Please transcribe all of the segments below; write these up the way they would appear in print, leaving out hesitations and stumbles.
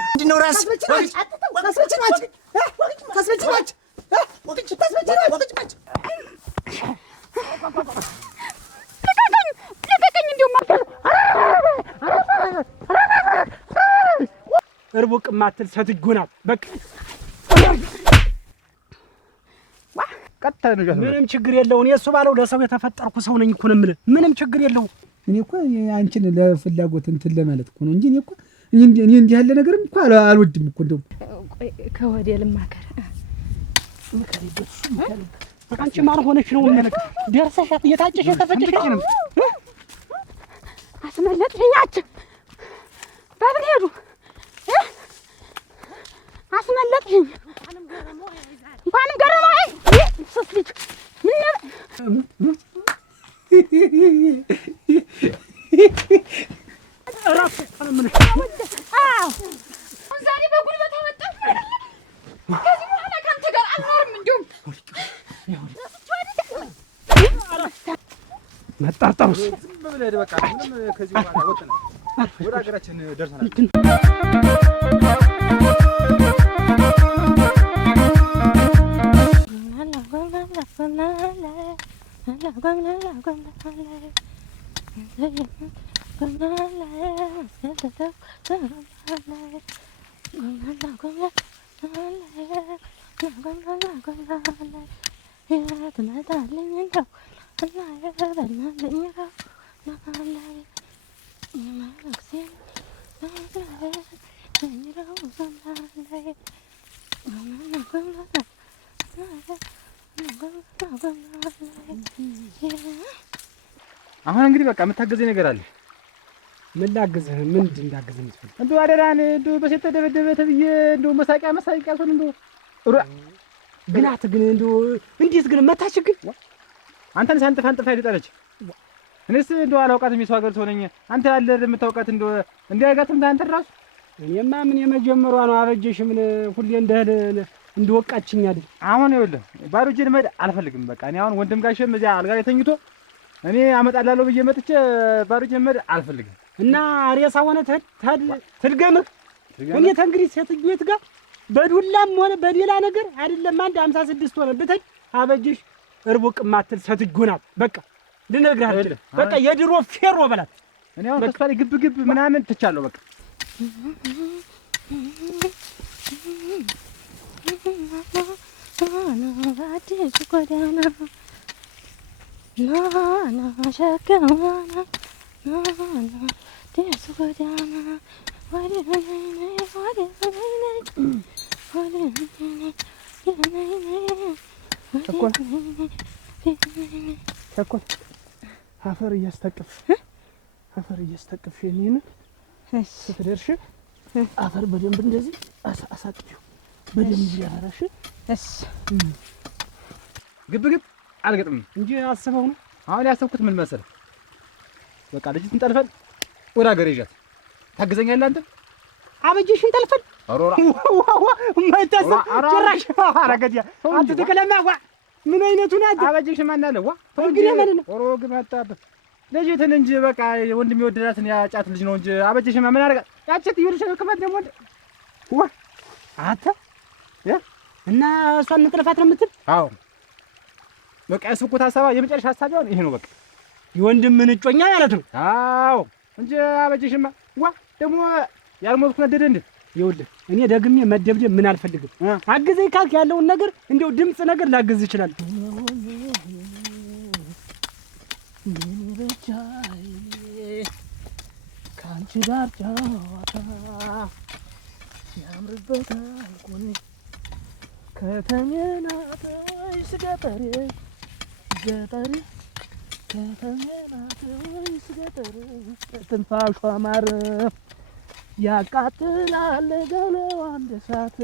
ምንድን ነው ራስ ታስበጭናች እርቡቅ ማትል ሴትዮ ናት። በቃ ምንም ችግር የለውም። እሱ ባለው ለሰው የተፈጠርኩ ሰው ነኝ እኮ ነው የምልህ። ምንም ችግር የለውም። እኔ እኮ አንቺን ለፍላጎት እንትን ለማለት እኮ ነው እንጂ እኔ እንዲህ ያለ ነገርም እኮ አልወድም እኮ። እንደው ከወዲያ ልማከር አንቺ ማን ሆነሽ ነው የምልህ? ደርሰሻት እየታጨሽ የተፈጨሽ ነው አስመለጥሽኛችሁ በምን ሄዱ አስመለጥሽኝ። እንኳንም ገረመው ሶስት ልጅ ምን ራስ ከምን አዎ ዛሬ በጉልበት አወጣሁ። ከዚህ በኋላ ካንተ ጋር አልኖርም። እንዲሁም መጣጣውስ ዝም ብለህ በቃ ምንም ከዚህ በኋላ ወጥተናል፣ ወደ ሀገራችን ደርሰናል። አሁን እንግዲህ በቃ የምታገዘኝ ነገር አለ። ምን ላግዝህ? ምንድን እንዳግዝህ የምትፈልግ? እንደው አደራህን እንደው በሴት ተደበደበ ተብዬ እንደው መሳቂያ ሰውን እንደው ግናት ግን እንደው እንዴት ግን መታች? ግን አንተን ሳንጥፋ ይጣለች። እኔስ እንደው አላውቃትም፣ የሰው ሀገር ሰው ነኝ። አንተ ያለ የምታውቃት እንደው እንዲያጋትም አንተ ራሱ እኔማ ምን የመጀመሪያዋ ነው። አበጀሽ ምን ሁሌ እንደህል እንደወቃችኝ አይደል? አሁን ይኸውልህ ባዶ እጄን መሄድ አልፈልግም። በቃ እኔ አሁን ወንድም ጋሼም እዚያ አልጋ ላይ ተኝቶ እኔ አመጣላለሁ ብዬ መጥቼ ባዶ እጄን መሄድ አልፈልግም። እና ሬሳ ሆነ ትልገምህ። እኔ ተንግዲህ ሴትዮት ጋር በዱላም ሆነ በሌላ ነገር አይደለም 56 ሆነ ብትይ አበጀሽ እርቡቅ ማትል ሴትዮ ናት። በቃ ልነግርህ አልችልም። በቃ የድሮ ፌሮ በላት። እኔ አሁን ተስፋ ላይ ግብ ምናምን ትቻለሁ። በቃ አዲስ ጎዳና ናና ሸገማና ናና አዲስ ጎዳና ቸኮል አፈር እያስተቅፍሽ እኔን ስትደርሽ አፈር በደንብ እንደዚህ አሳቅፊው በደንብ ያፈራሽ። ግብ አልገጥምም እንጂ አስበው ነው። አሁን ያሰብኩት ምን መሰለህ? በቃ ልጅትን ጠልፈን ወደ ሀገር ይዣት ታግዘኛለህ አንተ። አበጀሽን ጠልፈን አሮራ ማይታሰብ ጭራሽ አረጋዲያ አንተ ተከለማ ዋ ምን አይነቱ ናት? አበጀሽ ማን አለ ዋ እንግዲህ ምን ነው ኦሮ ግማጣብ ልጅትን እንጂ በቃ ወንድም ይወደዳትን ያጫት ልጅ ነው እንጂ አበጀሽ ምን አረጋ ያጨት ይወልሽ ከመት ደግሞ ዋ አታ እና እሷን እንጥለፋት ነው የምትል? አዎ በቃ ያስብኩት ሐሳባ የመጨረሻ ሐሳብ ይሆን ይሄ ነው። በቃ የወንድምህን እጮኛ ማለት ነው? አዎ እንጂ አበጀሽማ ዋ ደግሞ ያልሞትኩ ነደደ እንዴ? ይኸውልህ እኔ ደግሜ መደብደብ ምን አልፈልግም። አግዘኝ ካልክ ያለውን ነገር እንደው ድምጽ ነገር ላግዝ ይችላል። ካንቺ ጋር ጨዋታ ያምርበታል ጎኔ ከተሜናትሽ ገጠሬ ከተሜናትሽ ገጠሬ ትንፋሿ ማር ያቃጥላል ገለዋ እንደ እሳት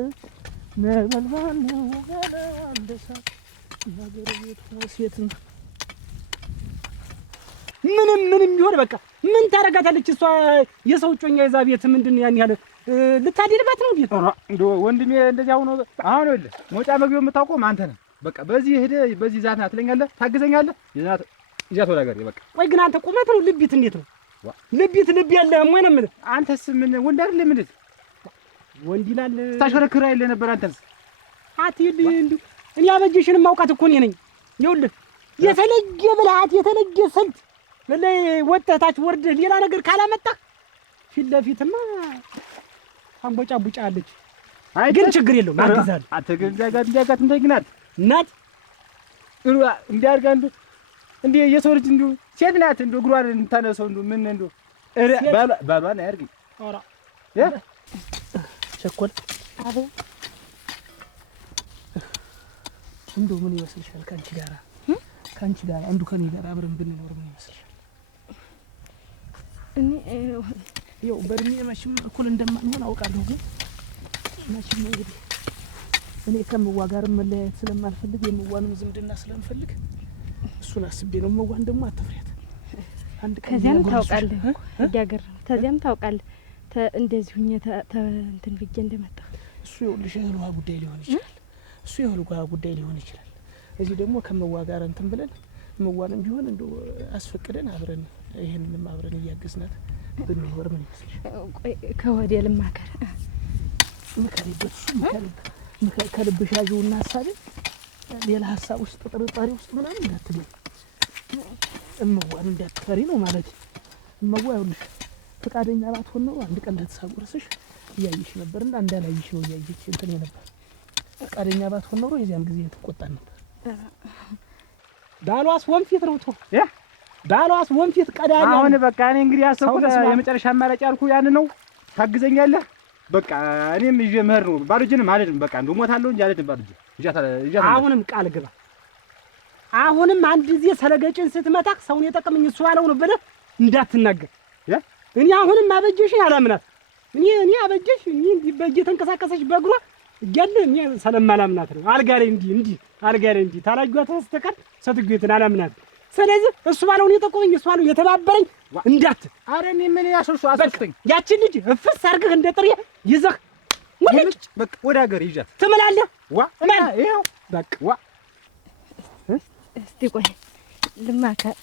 ነበልባል ነው ገለዋ እንደ እሳት ነገር ቤት ሴት ምንም ይሆን በቃ ምን ታረጋታለች እሷ? የሰው ጮኛ ይዛ ቤት ምንድን ያን ያለ ልታዲርባት ነው ቤት እንዶ ወንድሜ እንደዚያው ነው። አሁን ይኸውልህ መውጫ መግቢያው የምታውቀው አንተ ነህ። በቃ በዚህ ሄደ በዚህ ዛት ናት ትለኛለህ፣ ታግዘኛለህ። ይዛት ወደ ሀገር በቃ። ቆይ ግን አንተ ቁመት ነው ልቢት እንዴት ነው? ልብ ያለህም ወይ ነው የምልህ። አንተስ ምን ወንድ አይደለም እንዴ? ወንድ ይላል ታሽከረክራ የለ ነበር አንተስ አትይል እንዴ እኔ አበጀሽን ማውቃት እኮ እኔ ነኝ ይኸውልህ የተለየ ብልሃት የተለየ ስልት ለላይ ወጣታች ወርድ ሌላ ነገር ካላመጣ ፊት ለፊትማ አንቦጫ ቡጫ አለች አይ ግን ችግር የለውም አግዛለሁ አትገዛጋት እንተግናት እናት እንዲያርጋ እንዴ የሰው ልጅ እንዴ ሴት ናት እንዴ እግሯን እንታነሰው እንዴ ምን እንዴ ባሏን አያርግ ኧረ ያ ቸኮል አቤ እንደው ምን ይመስልሻል ካንቺ ጋራ እንደው ከኔ ጋር አብረን ብንኖር ምን ይመስልሻል? እኔ ያው በእድሜ መቼም እኩል እንደማንሆን አውቃለሁ ግን መቼም እንግዲህ እኔ ከምዋ ጋር መለያየት ስለማልፈልግ የምዋንም ዝምድና ስለምፈልግ እሱን አስቤ ነው። ምዋን ደግሞ አትፍሪያት። አንድ ቀን ከዚያም ታውቃለህ ያገር ከዚያም ታውቃለህ እንደዚህ ሁኜ እንትን ብዬ እንደመጣሁ እሱ ይኸውልሽ የእህል ውሃ ጉዳይ ሊሆን ይችላል። እሱ የእህል ውሃ ጉዳይ ሊሆን ይችላል። እዚህ ደግሞ ከምዋ ጋር እንትን ብለን ምዋንም ቢሆን እንደው አስፈቅደን አብረን ይሄንንም አብረን እያገዝናት ብንኖር ምን ይመስልሽ? ቆይ ከወዲያ ልማከር ምከሪበት ከልብሽ ያዥውና ሀሳብ ሌላ ሀሳብ ውስጥ ጥርጣሬ ውስጥ ምናምን እንዳትገኝ እመዋን እንዳትፈሪ ነው ማለት እመዋ ይኸውልሽ ፈቃደኛ ባትሆን ነው አንድ ቀን ለተሳጉርስሽ እያየሽ ነበርና እንዳላየሽ ነው እያየች እንትን ነበር ፈቃደኛ ባትሆን ነው የዚያን ጊዜ ትቆጣን ነበር ዳሏስ ወንፊት ነው ቶ ዳሏስ ወንፊት ቀዳኛ አሁን በቃ እኔ እንግዲህ ያሰብኩት የመጨረሻ አማራጭ ያልኩ ያን ነው ታግዘኛለህ በቃ እኔም ይዤ መሄድ ነው ባዶ እጄን ማለት ነው በቃ እንደሞታለሁ እንጂ አለኝ ባዶ እጄ አሁንም ቃል ግባ አሁንም አንድ ጊዜ ሰለገጭን ስትመታክ ሰውን የጠቀመኝ እሱ አለው ነው ብለህ እንዳትናገር እኔ አሁንም አበጀሽኝ አላምናት እኔ አበጀሽ እኔ በእጄ ተንቀሳቀሰች በእግሯ እያለ እኔ ሰለማላምናት ነው አልጋ ላይ እንዲህ አልጋ ላይ እንዲህ ታላጇት ተስተካል ሰትግዩትን አላምናት ስለዚህ እሱ ባለው ነው የጠቆመኝ እሱ ባለው የተባበረኝ እንዳት አረ እኔ ምን ያሰውሽ አሰልተኝ ያቺን ልጅ እፍስ አድርገህ እንደ ጥሬ ይዘህ በቃ ወደ ሀገር ይዣት ትምላለህ ዋ ይኸው በቃ ዋ እስቲ ቆይ ልማከር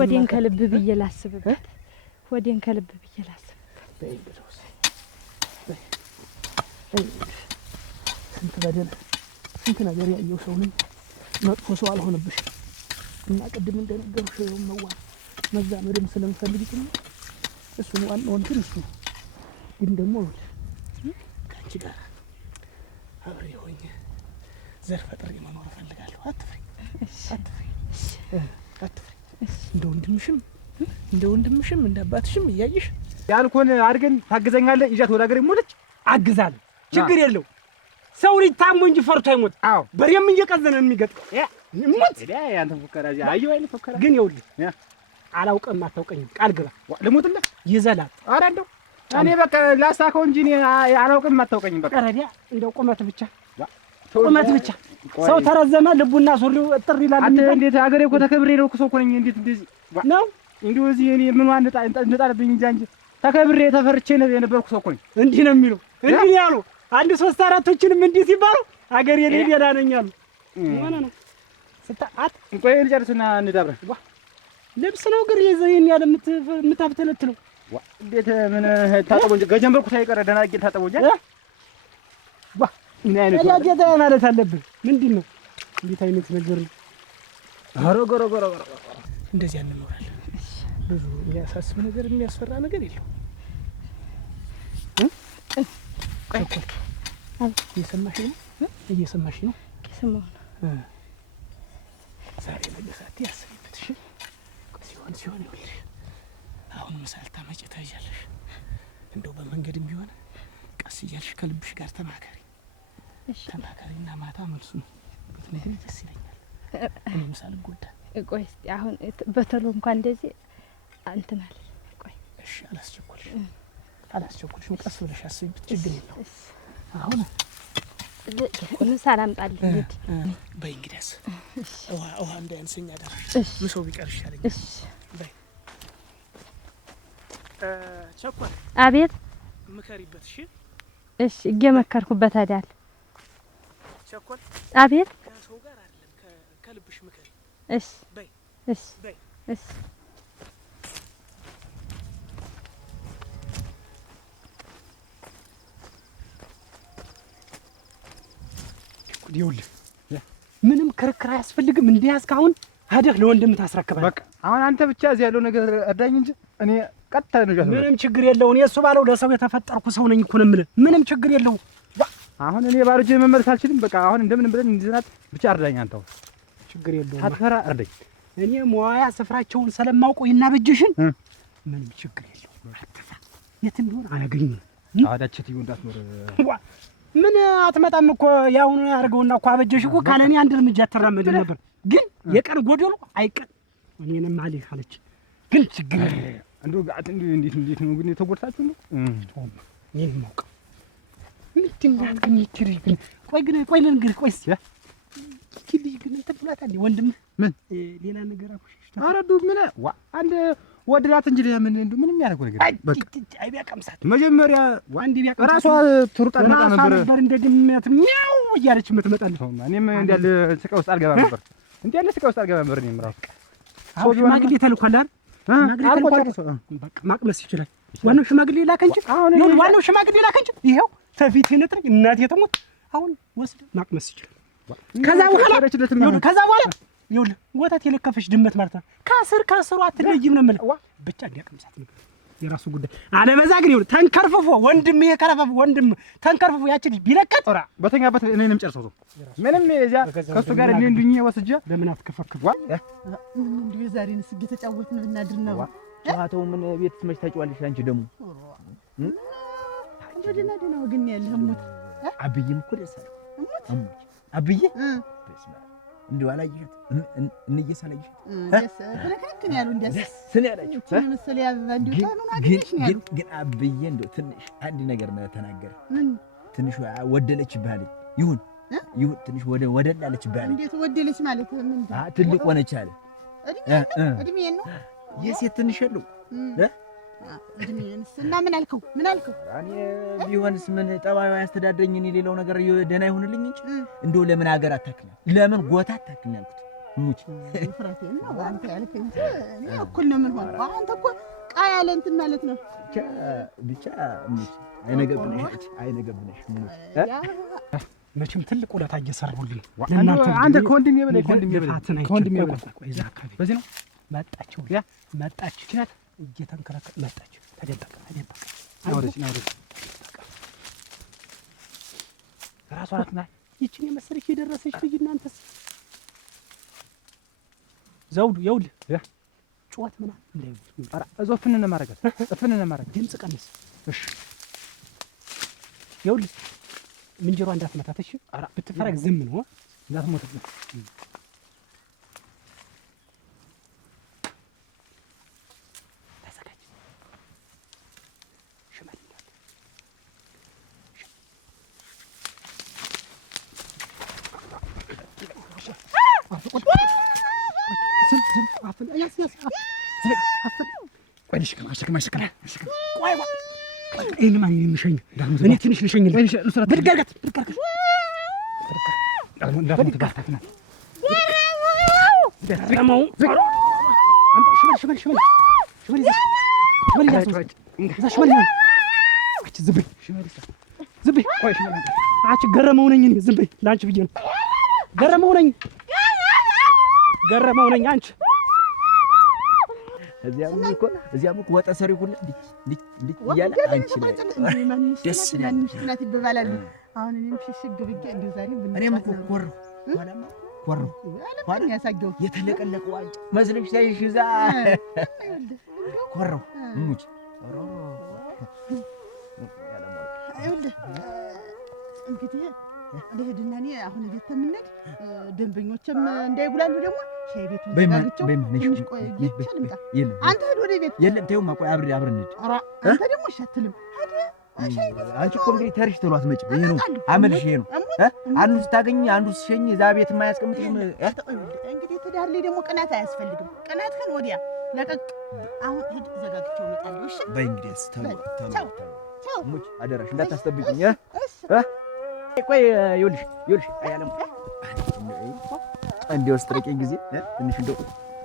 ወዴን ከልብ ብዬ ላስብበት ወዴን ከልብ ብዬ ላስብበት ስንት በደል ስንት ነገር ያየው ሰው ነኝ መጥፎ ሰው አልሆነብሽ እና ቅድም እንደነገርኩሽ መዋን መዛመድም ስለምፈልግ ነው እሱ ዋናው እንትን እሱ ግን ደግሞ ካንቺ ጋር አብሬ ሆኜ ዘር ፈጥሬ መኖር እፈልጋለሁ አትፍሪ እንደ ወንድምሽም እንደ አባትሽም እያየሽ ያልኩን አድርገን ታግዘኛለህ ይዣት ወደ ሀገር ሞለች አግዛለሁ ችግር የለው ሰው ልጅ ታሞ እንጂ ፈርቶ አይሞት አዎ በሬም እየቀዘነ የሚገጥ ሞት ያንተ ፉከራ አየሁ አይደል ፉከራ ግን ይኸውልህ አላውቅም አታውቀኝም ቃል ግባ ልሙትልህ ይዘላት ኧረ እንደው እኔ በቃ ላሳከው እንጂ እኔ አላውቅም አታውቀኝም በቃ ረዲያ እንደው ቁመት ብቻ ሰው ተረዘመ ልቡና ሱሪው እጥር ይላል አንተ እንዴት ሀገሬ እኮ ተከብሬ ነው ሰው እኮ ነኝ እንዴት እንደዚህ ነው እንዴው እዚህ እኔ ምንዋን እንጣልብኝ እንጂ ተከብሬ ተፈርቼ ነው የነበርኩ ሰው እኮ ነኝ እንዲህ ነው የሚለው እንዲህ ያሉ አንድ 3 4ቶችንም እንዲህ ሲባሉ ሀገሬ ላይ ሌላ ነኝ አሉ ምን ነው ስታአት ቆይ ልጨርስና እንዳብረ ልብስ ነው ግር ይዘን ያለ የምታብተለትለው እንዴት ምን ታጠቦ እንጂ ገጀምበርኩ ሳይቀር ደናቂ ታጠቦ እንጂ ምን አይነት ያጀታ ማለት አለብህ ምንድነው እንዴት አይነት ነገር ጎሮ እንደዚህ እንኖራለን ብዙ የሚያሳስብ ነገር የሚያስፈራ ነገር የለው እየሰማሽ ነው ዛሬ መለሳት ያስብበት እሺ ሲሆን ይኸውልሽ አሁን ምሳል ታመጪ ታያለሽ እንደው በመንገድም ቢሆን ቀስ እያልሽ ከልብሽ ጋር ተማከሪ ተማከሪና ማታ መልሱ ብትነግሪ ደስ ይለኛል እኔ ምሳል ጎዳ ቆይ እስቲ አሁን በተሎ እንኳን እንደዚህ አንተናል ቆይ እሺ አላስቸኩልሽም ቀስ ብለሽ አስቢበት ችግር የለው አሁን ምሳል አምጣልኝ ልጅ በይ እንግዲያስ ውሃ እንዳያንሰኝ አደራሽ ምሰው ቢቀር ይሻለኛል እሺ በይ ቸኮል አቤት ምከሪበት እሺ እየመከርኩበት አይደል ቸኮል አቤት ከሰው ጋር አይደለም ከልብሽ ምከሪ እሺ በይ እሺ በይ እሺ ይኸውልህ ምንም ክርክር አያስፈልግም። እንደያዝክ አሁን ሄደህ ለወንድም ታስረክባለህ። በቃ አሁን አንተ ብቻ እዚህ ያለው ነገር እርዳኝ እንጂ እኔ ቀጥታ ነው ጃት። ምንም ችግር የለውም። እኔ እሱ ባለው ለሰው የተፈጠርኩ ሰው ነኝ እኮ ነው የምልህ። ምንም ችግር የለውም። አሁን እኔ ባዶ እጄን መመለስ አልችልም። በቃ አሁን እንደምን ብለን እንድናት ብቻ እርዳኝ። አንተው ችግር የለውም። አትፈራ፣ እርዳኝ። እኔ ሙያ ስፍራቸውን ስለማውቀው ይናበጅሽን ምንም ችግር የለውም። አትፍራ። የትም ቢሆን አያገኙም። አዳችት ይሁን እንዳትኖር ምን አትመጣም እኮ ያሁን ያርገውና እኮ አበጀሽ እኮ ካለኔ አንድ እርምጃ አትራመድም ነበር። ግን የቀን ጎደሎ አይቀር እኔንም አለኝ አለች። ግን ችግር እንደው እንዴት ነው ግን የተጎድታችሁ ነው? እኔን ማውቀው ምንድን ነው ግን ይችሪ ግን ቆይ ልንገርህ። ቆይ እስኪ ልጅ ግን እንትን ብሏታል ወንድምህ ምን ሌላ ነገር አኩሽሽ አረዱ ምን አንድ ወድላት እንጂ ምን ምንም ያደርገው ነገር በቃ አይቢያቀምሳት መጀመሪያ አንድ ቢያቀምሳት ራሷ ትሩጣ ነበር እንደ ድመት ሚያው እያለች የምትመጣልህ። እኔም እንዳለ ስቃይ ውስጥ አልገባ ነበር እንዳለ ስቃይ ውስጥ አልገባ ነበር። እኔም ራሱ ሰው ሽማግሌ ተልኳል አይደል? በቃ ማቅመስ ይችላል። ዋናው ሽማግሌ ላከ እንጂ ዋናው ሽማግሌ ላከ እንጂ ይሄው ተፊት ነጥረኝ እናቴ ተሞት አሁን ወስድ ማቅመስ ይችላል። ከዛ በኋላ ይኸውልህ ወተት የለከፈች ድመት ማለት ነው። ከስሩ አትለይም ነው የምልህ። ብቻ እንዲያቀምሳት ነገር የራሱ ጉዳይ። አለበዛ ግን ይኸውልህ ተንከርፍፎ ወንድም ይሄ ከረፈፍ ወንድም ተንከርፍፎ ያቺ ልጅ ቢለቀጥ በተኛበት እኔንም ጨርሰው ምንም እዚያ ከሱ ጋር እንዱኝ ወስጄ ለምን አትከፈክፍ እንዴ ዛሬን ስግ ተጫወትን ብናድር ነው። ጨዋታው ምን ቤት ስመች ታጫዋለሽ አንቺ ደግሞ እንደና ደና ወግን ያለህ ሙት አብዬም እኮ ደስ አለ አብዬ በስመ አብ እንዴ ዋላየት እንየሳላየት ደስ ተለከለከን ያሉ እንደስ ስለ ያላችሁ መሰለ ያባ እንዴ ታኑና አግኝተሽ ነው ግን አብዬ እንዴ ትንሽ አንድ ነገር ነው ተናገረ። ትንሽ ወደለች ይባል ይሁን ትንሽ ወደላለች ይባል። እንዴት ወደለች ማለት ምን? ትልቅ ሆነች አለ እድሜ ነው የሴት ትንሽ የለው እድሜንስ እና ምን አልከው? እኔ ቢሆንስ ምን ጠባዩ ያስተዳድረኝ እኔ ሌላው ነገር ደህና ይሁንልኝ እንጂ እንደው ለምን ሀገር አታክልኝ ለምን ጎታ አታክልኝ ያልኩት ሙች ፍራቴን ነው አንተ ያልከኝ እኔ እኩል ነው ምን ሆነ አንተ እኮ ቃ ያለ እንትን ማለት ነው ብቻ ሙች አይነገብነሽ ሙች መቼም ትልቅ ውለታ እየሰሩልኝ አንተ ከወንድሜ በላይ ከወንድሜ በላይ በዚህ ነው መጣች ቻት እየተንከረከረ መጣች። ተደበቀ አውረች ራሷ ናት ይቺን የመሰለች የደረሰች ልጅ። እናንተስ ዘውዱ ይኸውልህ ጩኸት ምናምን እንዳይሉት ኧረ እዛው ፍንን ማረጋት ድምፅ ቀንስ እሺ። ይኸውልህ ምንጀሯ እንዳትመታት እሺ። ኧረ ብትፈረግ ዝም ነው እንዳትሞትብህ። እኔ ትንሽ ልሸኝልህ ብድጋርጋት ገረመው ነኝ ዝም በይ ለአንቺ ብዬ ነው ገረመው ነኝ አንቺ እዚያም እኮ ወጣ ሰሪ ሁሉ እንዴ እያለ አንቺ ደስ እናት ይበባላሉ። አሁን እኔም ሽሽግ ብዬ እንደው ዛሬ እኔም እኮ ኮረው ያሳገው የተለቀለቀው አንቺ መስለሽ ሳይሽ እዛ ኮረው ሙች እንግዲህ ልሄድና እኔ አሁን ቤት ተምነድ ደንበኞችም እንዳይጉላሉ ደግሞ ሻይ ቤት ዘጋግቸው ትንሽ ቆይ ልምጣ። አንተ ሄድ ወደ ቤት የለም ተይው ማቆይ አብረን እንሂድ። አንተ ደግሞ ሻትልም አንቺ እኮ እንግዲህ ተርሽ ተሏት አትመጭም። ይሄ ነው አመልሽ ይሄ ነው አንዱ ስታገኝ አንዱ ሲሸኝ እዛ ቤት የማያስቀምጥም። እንግዲህ ትዳር ላይ ደግሞ ቅናት አያስፈልግም። ቅናትህን ወዲያ ለቀቅ። አሁን ሂድ ዘጋግቸው እመጣለሁ። እሺ በይ እንግዲህ ተው ሙች አደራሽ እንዳታስጠብቂኝ። ቆይ ይኸውልሽ አያለም እንደው ስትረቂኝ ጊዜ ትንሽ እንደው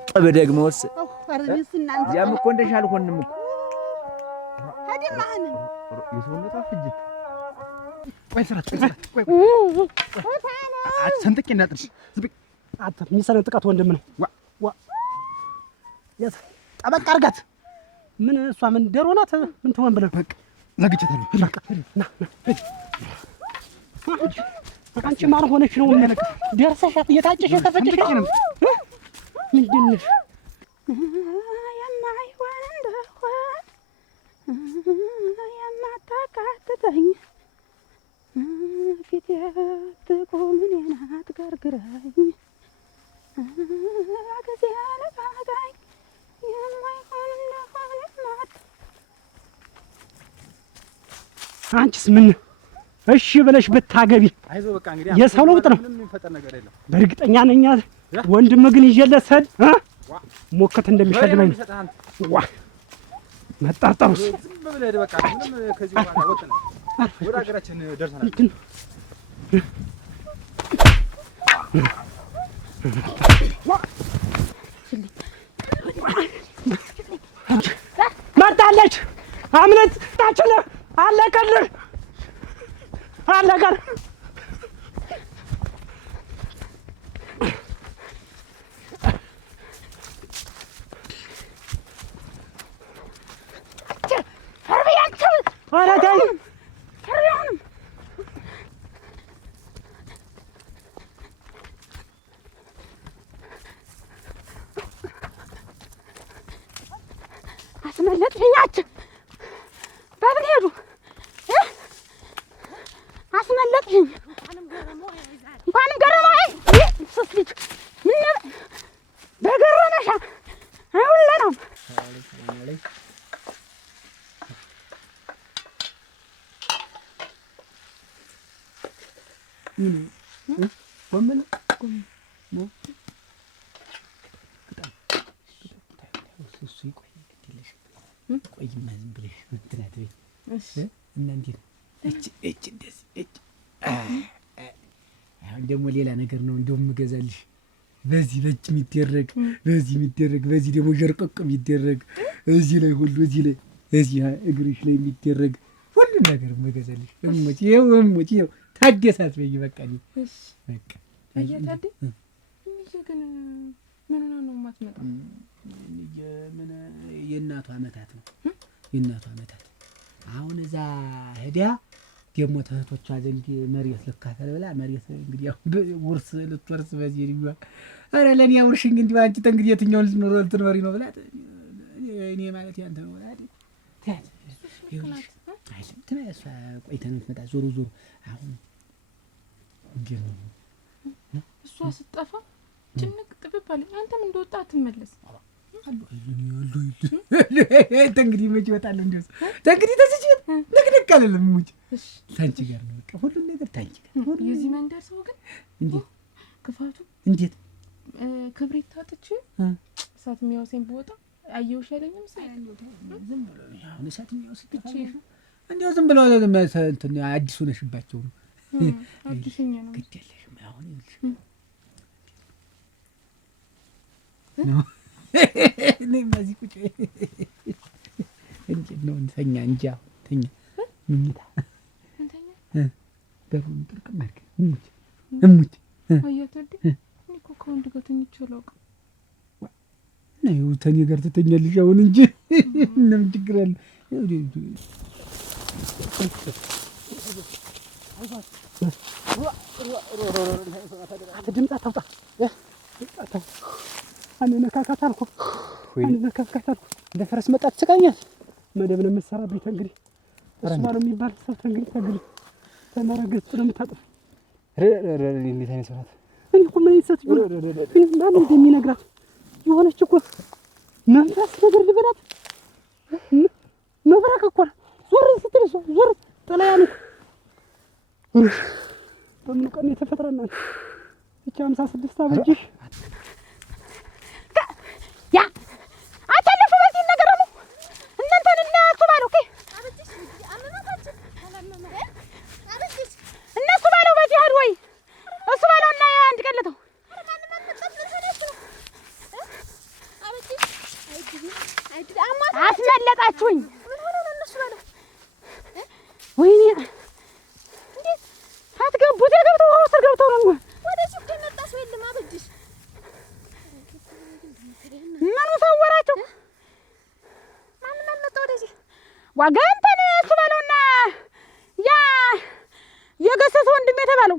ጠብ ደግሞስ ያም እኮ እንደሻልሆንም እኮ አደማህን የሰውነቷ ፍጅት ቆይ ስራት ሰንጥቄ እንዳጥልሽ አንተ የሚሰነጥቃት ወንድም ነው። ዋ ያስ ጠበቅ አድርጋት። ምን እሷ ምን ደሮ ናት? ምን ትሆን ብለህ በቃ ዘግቼታለሁ። በቃ ና አንቺ ማር ሆነሽ ነው የሚያለቅ ደርሰሻት እየታጨሽ ተፈጨሽ ምንድን ነሽ? የማይሆን እንደሆነ የማታካትተኝ ፊት ትቆም እኔን አትገርግረኝ ጊዜ አለቃታኝ የማይሆን እንደሆነ አንቺስ ምን እሺ ብለሽ ብታገቢ አይዞህ በቃ እንግዲህ የሰው ለውጥ ነው። ምንም የሚፈጠር ነገር የለም። በእርግጠኛ ነኝ ወንድም ግን ይዤለት ስሄድ ሞከት እንደሚሸልመኝ ዋ መጣጣሩስ ዝም ብለህ በቃ ምንም ከዚህ በኋላ ወጥተን ወደ ሀገራችን ደርሰናል። መጣለች አምልጥ ታችለ አለቀልህ አለቀር አስመለጥሽኛች በምን ሄዱ? አስመለጥሽኝ። እንኳንም ገረመኝ። ሶስት ልጅ ምን በገረመሻ አይሁለናም ወምን ቆይማ ዝም ብለሽ ምትናት ቤት እና እንዴት እች እንደዚህ እች አሁን ደግሞ ሌላ ነገር ነው እንደውም የምገዛልሽ በዚህ በእጅ የሚደረግ በዚህ የሚደረግ በዚህ ደግሞ ጀርቀቅ የሚደረግ እዚህ ላይ ሁሉ እዚህ ላይ እዚህ እግርሽ ላይ የሚደረግ ሁሉን ነገር የምገዛልሽ እሞች ይኸው ታገሳት በይ በቃ በቃ እየታደ እንጂ ግን ምን ነው የማትመጣው? ምን የእናቷ አመታት ነው የእናቷ አመታት አሁን እዛ ሄዲያ ደግሞ ተህቶቿ ዘንድ መሬት ልካፈል ብላ መሬት እንግዲህ ውርስ ልትወርስ በዚህ ልጅዋ አረ ለኔ አውርሽኝ እንዴ አንቺ እንግዲህ የትኛው ልትኖሪ ነው ብላ እኔ ማለት ያንተ ነው አይደል ታያት ይኸውልሽ አይልም ትመጣ ቆይተን ትመጣ ዞሮ አሁን ግን እሷ ስትጠፋ ጭንቅ ጥብብ አለኝ። አንተም እንደወጣ አትመለስ አሉ እንግዲህ መች ይወጣል እንደው እንግዲህ ተስጭ ንቅንቅ አይደለም ሙጭ ታንቺ ጋር ነው በቃ ሁሉ ነገር ታንቺ ጋር የዚህ መንደር ሰው ግን እንዴት ክፋቱ እንዴት ክብሪት ታጥቼ እሳት የሚያወሰኝ ብወጣ አየውሽ አይለኝም ሳይ ዝም ብሎ አሁን እሳት የሚያወስድች እንደው ዝም ብሎ እንትን አዲስ ሆነሽባቸው ነው አዲስኛ ነው ግድ የለሽም አሁን ይልሽ ነው እኔ ማዚህ ቁጭ እንዴት ነው እንተኛ እንጃ ተኛ ምንታ እንተኛ በሩን ጥርቅም አድርግ እሙት አያተዲ እኮ ከወንድ ጋር ተኝቼ አላውቅም ነው ተኛ ጋር ትተኛለሽ አሁን እንጂ ምንም ችግር አለ ድምፅ አታውጣ አንነካካት አልኩ አንነካካት አልኩ እንደ ፈረስ መጣ ትስቃኛል መደብ ነው የምትሰራብኝ እንግዲህ እሷ ነው የሚባል ሰው እንግዲህ ተመረገጽ ነው የምታጠፍ እንዴት አይነት ሰው ናት? እኔ እኮ ምን አይነት ሴትዮ ማን እንደሚነግራት የሆነች እኮ መንፈስ ነገር ልበላት መብረቅ እኮ ዞር ስትል ዞር ጥላያኔ በምን ቀን የተፈጠረናል እቺ 56 አበጅሽ ያ አታለፉ በዚህ ነገር ነው እናንተን እናቱ ባለው እኮ አበጅሽ አመናታችን አበጅሽ እነሱ ባለው በዚህ ሄድ ወይ እሱ ባለውና አንድ ቀለተው አስመለጣችሁኝ ወይኔ እንዴት አትገቡት የገብተው ውስጥ ገብተው ነው ዋጋ እንትን እሱ በለውና ያ የገሰሰ ወንድም የተባለው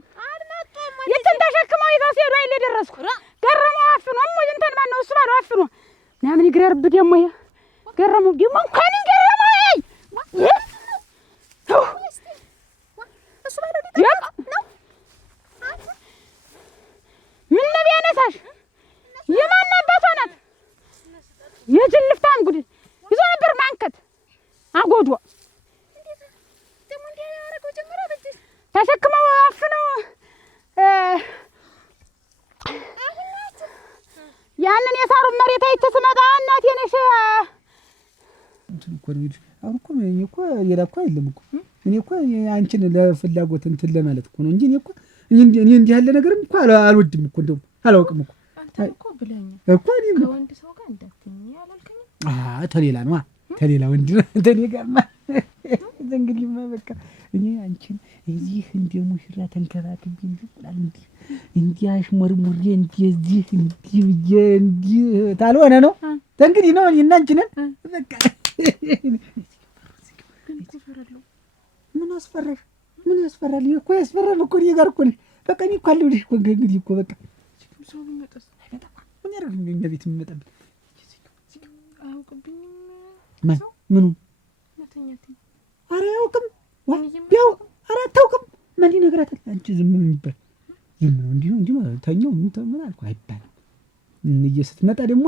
ይችን ተሸክመው ይዘው ሲሄዱ አይደል የደረስኩ ገረመው አፍኖ እሙይ እንትን ማነው እሱ ባለው አፍኖ ምናምን ይግረርብ ደግሞ ይሄ ገረመው ደግሞ እንኳን ገረመው እሱ ባለው ነው ምን ነው ቢያነሳሽ የማን አባቷ ናት የጅልፍታም ጉድ ይዞ ነበር ማንከት አጎዷ ደግሞ እንዴ ያረገው ጀመረ በዚህ ተሸክመው አፍነው ያንን የሳሩን መሬት አይቼ ስመጣ እናቴ ነሽ እንትን እኮ ነው አሁን እኮ እኔ እኮ ሌላ እኮ አይደለም እኮ እኔ እኮ አንቺን ለፍላጎት እንትን ለማለት እኮ ነው እንጂ እኔ እንዲህ ያለ ነገርም እኮ አልወድም እኮ እንደው አላውቅም እኮ አንተ እኮ ብለኸኝ እኮ እኔ ከወንድ ሰው ጋር እንዳትኝ አላልከኝም? ተሌላ ነው ተሌላ ወንድ ነው ተኔ ጋርማ እንግዲህ በቃ እኔ አንቺን እዚህ እንደ ሙሽራ ተንከባክቤ እንዲህ አሽሞርሙሬ እንዲህ ታልሆነ ነው እንግዲህ ነው እኔና አንቺ ነን በቃ ምን አስፈራሽ? ምን ያስፈራል? እኮ ያስፈራል እኮ እኔ ጋር እኮ ነሽ። በቃ እኔ እኮ አለሁልሽ እኮ እንግዲህ እኮ በቃ ሰው ቢመጣስ አይመጣም። ምን ያደርግ እንደ ቤት የሚመጣብኝ አያውቅብኝም። ምኑ መተኛት ኧረ አያውቅም። ቢያው ኧረ አታውቅም። ማን ይነግራታል? አንቺ ዝም ነው የሚባል ዝም ነው እንዲሁ እንጂ ተኛው ምን አልኩ አይባልም። እንዬ ስትመጣ ደግሞ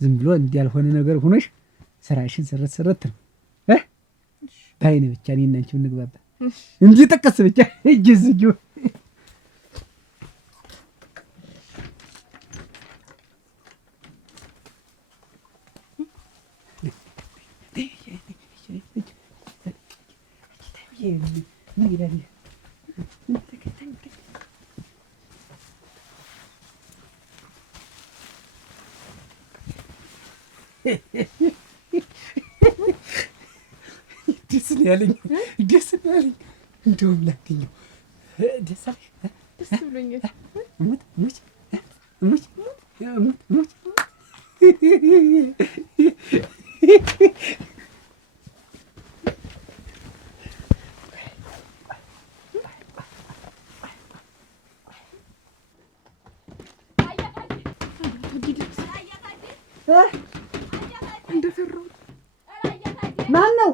ዝም ብሎ እንዲያልሆነ ነገር ሆነሽ ስራሽን ሰረት ነው ባይኔ ብቻ እኔና አንቺ እንግባባ እንጂ ጠቀስ ብቻ እጅዝጁ ምን ይላል ደስ ያለኝ እንደውም ላገኘው ደስ አለሽ? ደስ ብሎኛል። ሙች እንደፈራሁት ማን ነው?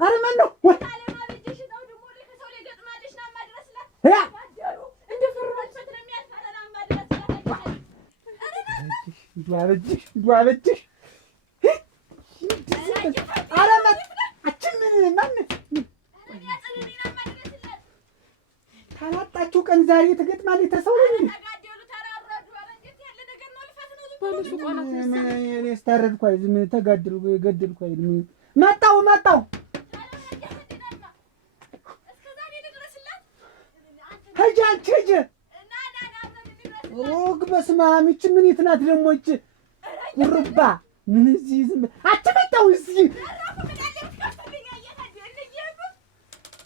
ኧረ ማን ነው? ዱአበጅሽ ኧረ አችን ማን ካላጣችሁ ቀን ዛሬ ትገጥማለች። ተሰው እኔ ስታረድኩ አይደል ተጋድሉ ገድልኩ አይደል መጣሁ ሂጂ አንቺ ሂጂ ኦግ በስመ አብ ይህች ምን የት ናት ደግሞ ይህች ጉርባ ምን እዚህ ዝም አትመጣው እዚህ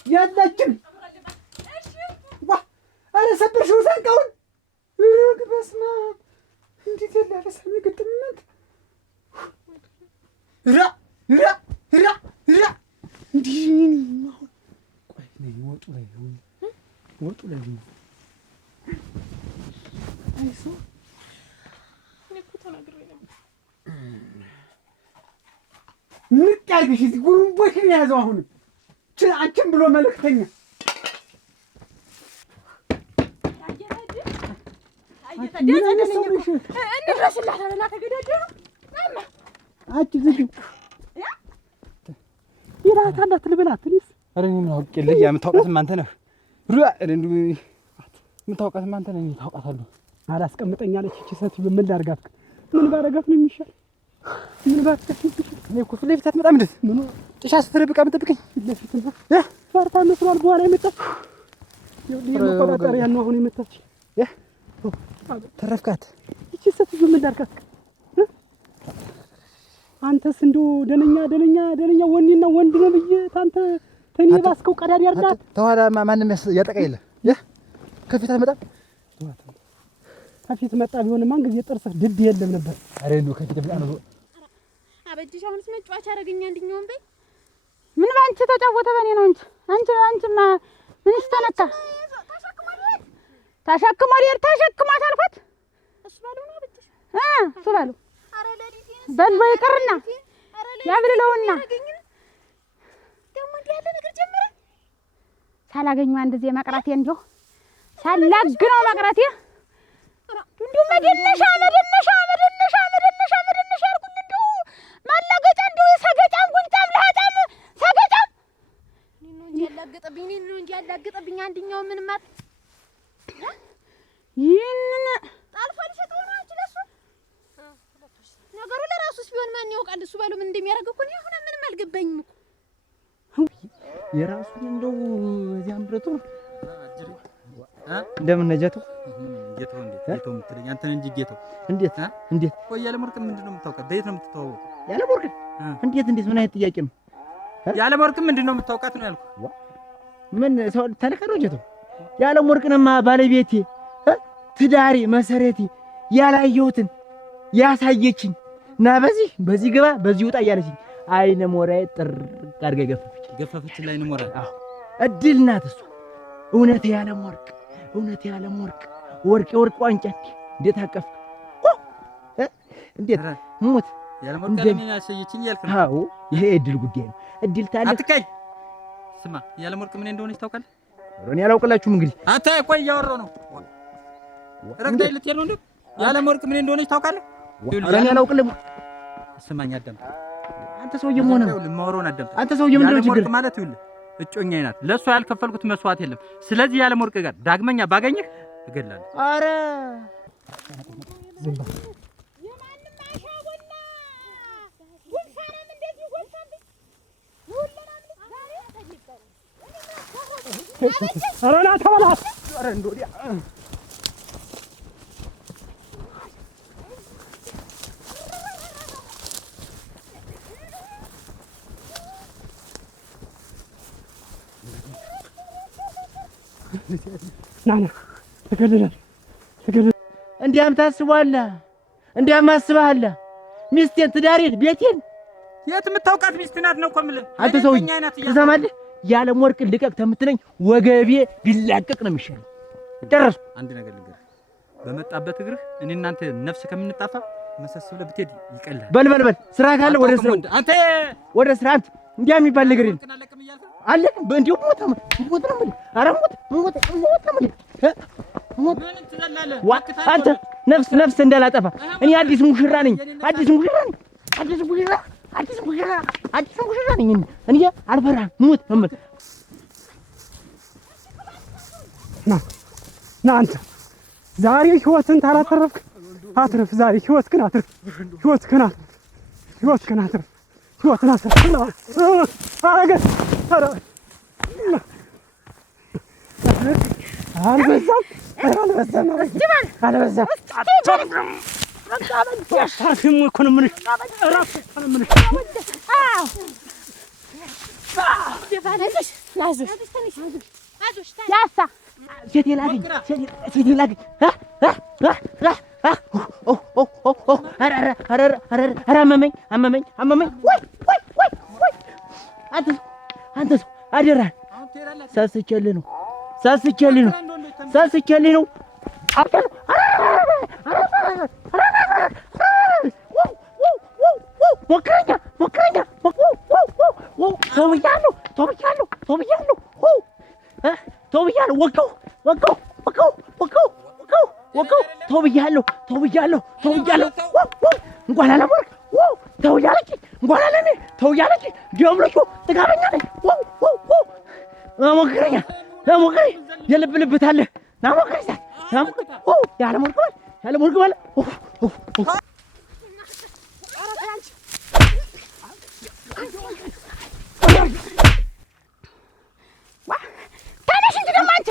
የለችም ዋ ኧረ ሰብርሽው ዘንጋውን ኦግ በስመ አብ እንዴት ያለ አረሳሚ ግጥምነት ራ እንዲህ አሁን ቆይ ወጡ ላይ አይሶ እኔ እኮ ተናግሬ ነበር። ንቅ ያድርግሽ እዚህ ጉሩምቦሽን የያዘው አሁንም አንቺን ብሎ መልእክተኛ እንድረስላት አለና ተገዳደሉ አንቺ ዝግ ይላታ እንዳትልበላት እኔስ ኧረ እኔ ምን አውቄልህ የምታውቃትም አንተ ነህ የምታውቃትም አንተ ነህ ታውቃታለህ አላስቀምጠኛለች እቺ ሴትዮ ምን ላድርጋት ምን ባረጋት ነው የሚሻል ምን ባትከፍ እኔ እኮ ፊት ለፊት አትመጣም እንዴ ምን ጥሻ ስትደብቃ የምትጠብቀኝ ለፊት ነው ፈርታ መስሏል በኋላ የመጣች የመቆጣጠሪያ ነው አሁን የመጣች ተረፍካት እቺ ሴትዮ ምን ላድርጋት አንተስ እንደው ደነኛ ወኔና ወንድ ነው ብዬ ታንተ ተኔ ባስከው ቀዳዳ ያርዳት ተኋላ ማንም ያጠቃ የለ ከፊት አትመጣም ከፊት መጣ ቢሆንማ እንግዲህ ጥርስህ ድድ የለም ነበር አረ እንደው ከፊት አበጅሽ አሁንስ መጫወቻ አደረገኝ አንድኛውን በይ ምን ባንቺ ተጫወተ በኔ ነው እንጂ አንቺማ ምንስ ተነካ ተሸክሞ ሊሄድ ተሸክሟት አልኳት እሱ ባለው ነው አበጅሽ እሱ ባለው በልቦ ይቅርና ያብልለውና ደግሞ እንዲህ ያለ ነገር ጀመረ ሳላገኘው አንድ ጊዜ መቅረቴ እንዲሁ ሳላግነው መቅረቴ እንዲሁ መደነሻ ያልኩኝ እንዲሁ ማላገጫ እንዲሁ ሰገጫም ጉንጫም ለሀጫም ሰገጫም እኔን ነው እንዲያላገጠብኝ አንድኛው ምን ማት ይህንን ጣልፎ ሊሸጠው ነው አንቺ ለሱ ነገሩ ለራሱስ ቢሆን ማን ያውቃል እሱ ባለው ምን እንደሚያደርግ እኮ ነው አሁን ምንም አልገባኝም እኮ የራሱን እንደው እዚያም ብረቱ እንደምን ነጀተው ጌታው ጌታው የምትለኝ አንተን እንጂ ጌታው እንዴት ቆይ ያለመወርቅ ምንድነው የምታውቀው? በየት ነው የምትተዋወቀው? ያለመወርቅ እንዴት ምን አይነት ጥያቄ ነው? ያለመወርቅ ምንድነው የምታውቃት ነው ያልኩህ? ምን ሰው ተለከረው ጌታው ያለመወርቅንማ ባለቤቴ ትዳሬ መሰረቴ ያላየሁትን ያሳየችኝ ና በዚህ ግባ በዚህ ውጣ እያለችኝ አይነ ሞራዬ ጥርቅ አድርጋ ገፈፈች ላይ ነው ሞራ አዎ እድል ናት እሷ እውነት ያለመወርቅ ወርቅ ዋንጫ እንዴት አቀፍ እንዴት ሞት ያለመወርቅ ለኔ ያሳየችኝ ያልክ ነው? አዎ ይሄ እድል ጉዳይ ነው። እድል ታለ አትካይ ስማ ያለመወርቅ ምን እንደሆነች ታውቃለህ? እኔ አላውቅላችሁም። እንግዲህ አንተ ቆይ እያወራሁ ነው። ረግጠህ ልትሄድ ነው እንዴ? ያለመወርቅ ምን እንደሆነች ታውቃለህ? እኔ አላውቅልም። ስማኝ አዳምጥ። አንተ ሰውዬ ምን ሆነህ ነው? የማወራውን አዳምጥ። አንተ ሰውዬ ምንድን ነው ችግር? ማለት ይኸውልህ እጮኛዬ ናት። ለእሷ ያልከፈልኩት መስዋዕት የለም። ስለዚህ ያለመወርቅ ጋር ዳግመኛ ባገኘህ እገላለሁ። ኧረ ዝም በል የማንም አሻቦና ጉንፋንም እንደዚህ ጎልፋብኝ ሁሉንም ኧረ ና ተበላት ኧረ እንደው ወዲያ ና ተገደላል እንዲያም ታስቧለህ እንዲያም አስበሃለህ ሚስቴን ትዳሬን ቤቴን የት የምታውቃት ሚስት ናት ነው እኮ የምልህ አንተ ሰውዬ ትሰማለህ ያለመወርቅ ልቀቅ ተምትለኝ ወገቤ ቢላቀቅ ነው የሚሻለው ደረስኩ አንድ ነገር ልንገርህ በመጣበት እግርህ እኔ እናንተ ነፍስ ከምንጣፋ መሰስ ብለህ ብትሄድ ይቀላል በል ስራ ካለ ወደ ስራ አንተ ወደ ስራ አንተ እንዲያ የሚባል ነገር የለም አለቅም እንዲሁ ሞት ነው የምልህ ኧረ ሞት ነው የምልህ አንተ ነፍስ እንዳላጠፋ እኔ አዲስ ሙሽራ ነኝ እኔ አልፈራም ሞት ነው የምልህ ና አንተ ዛሬ ህይወትን ታላተረፍክ አትርፍ ዛሬ ህይወትህን አትርፍ ህይወትን አትርፍ አረገ አልበዛም ታርፊም እኮ ነው የምልሽ እራሱ እኮ ነው የምልሽ ያሳ ሴቴ ላግኝ ኧረ አመመኝ አንተ ሰው አደራህን ሳስቼልህ ነው ሞክረኛ ተውብያለሁ ወቀው ተውብያለሁ እንኳን አላወርቅ እንኳን አለኔ ተውያለች ዲያብሎቹ ጥጋበኛ ነኝ ሞክረኛ የልብ ታለ ናሞክረኛ ያለሞርቅ ባለ ተነሽ እንጂ ደግሞ አንቺ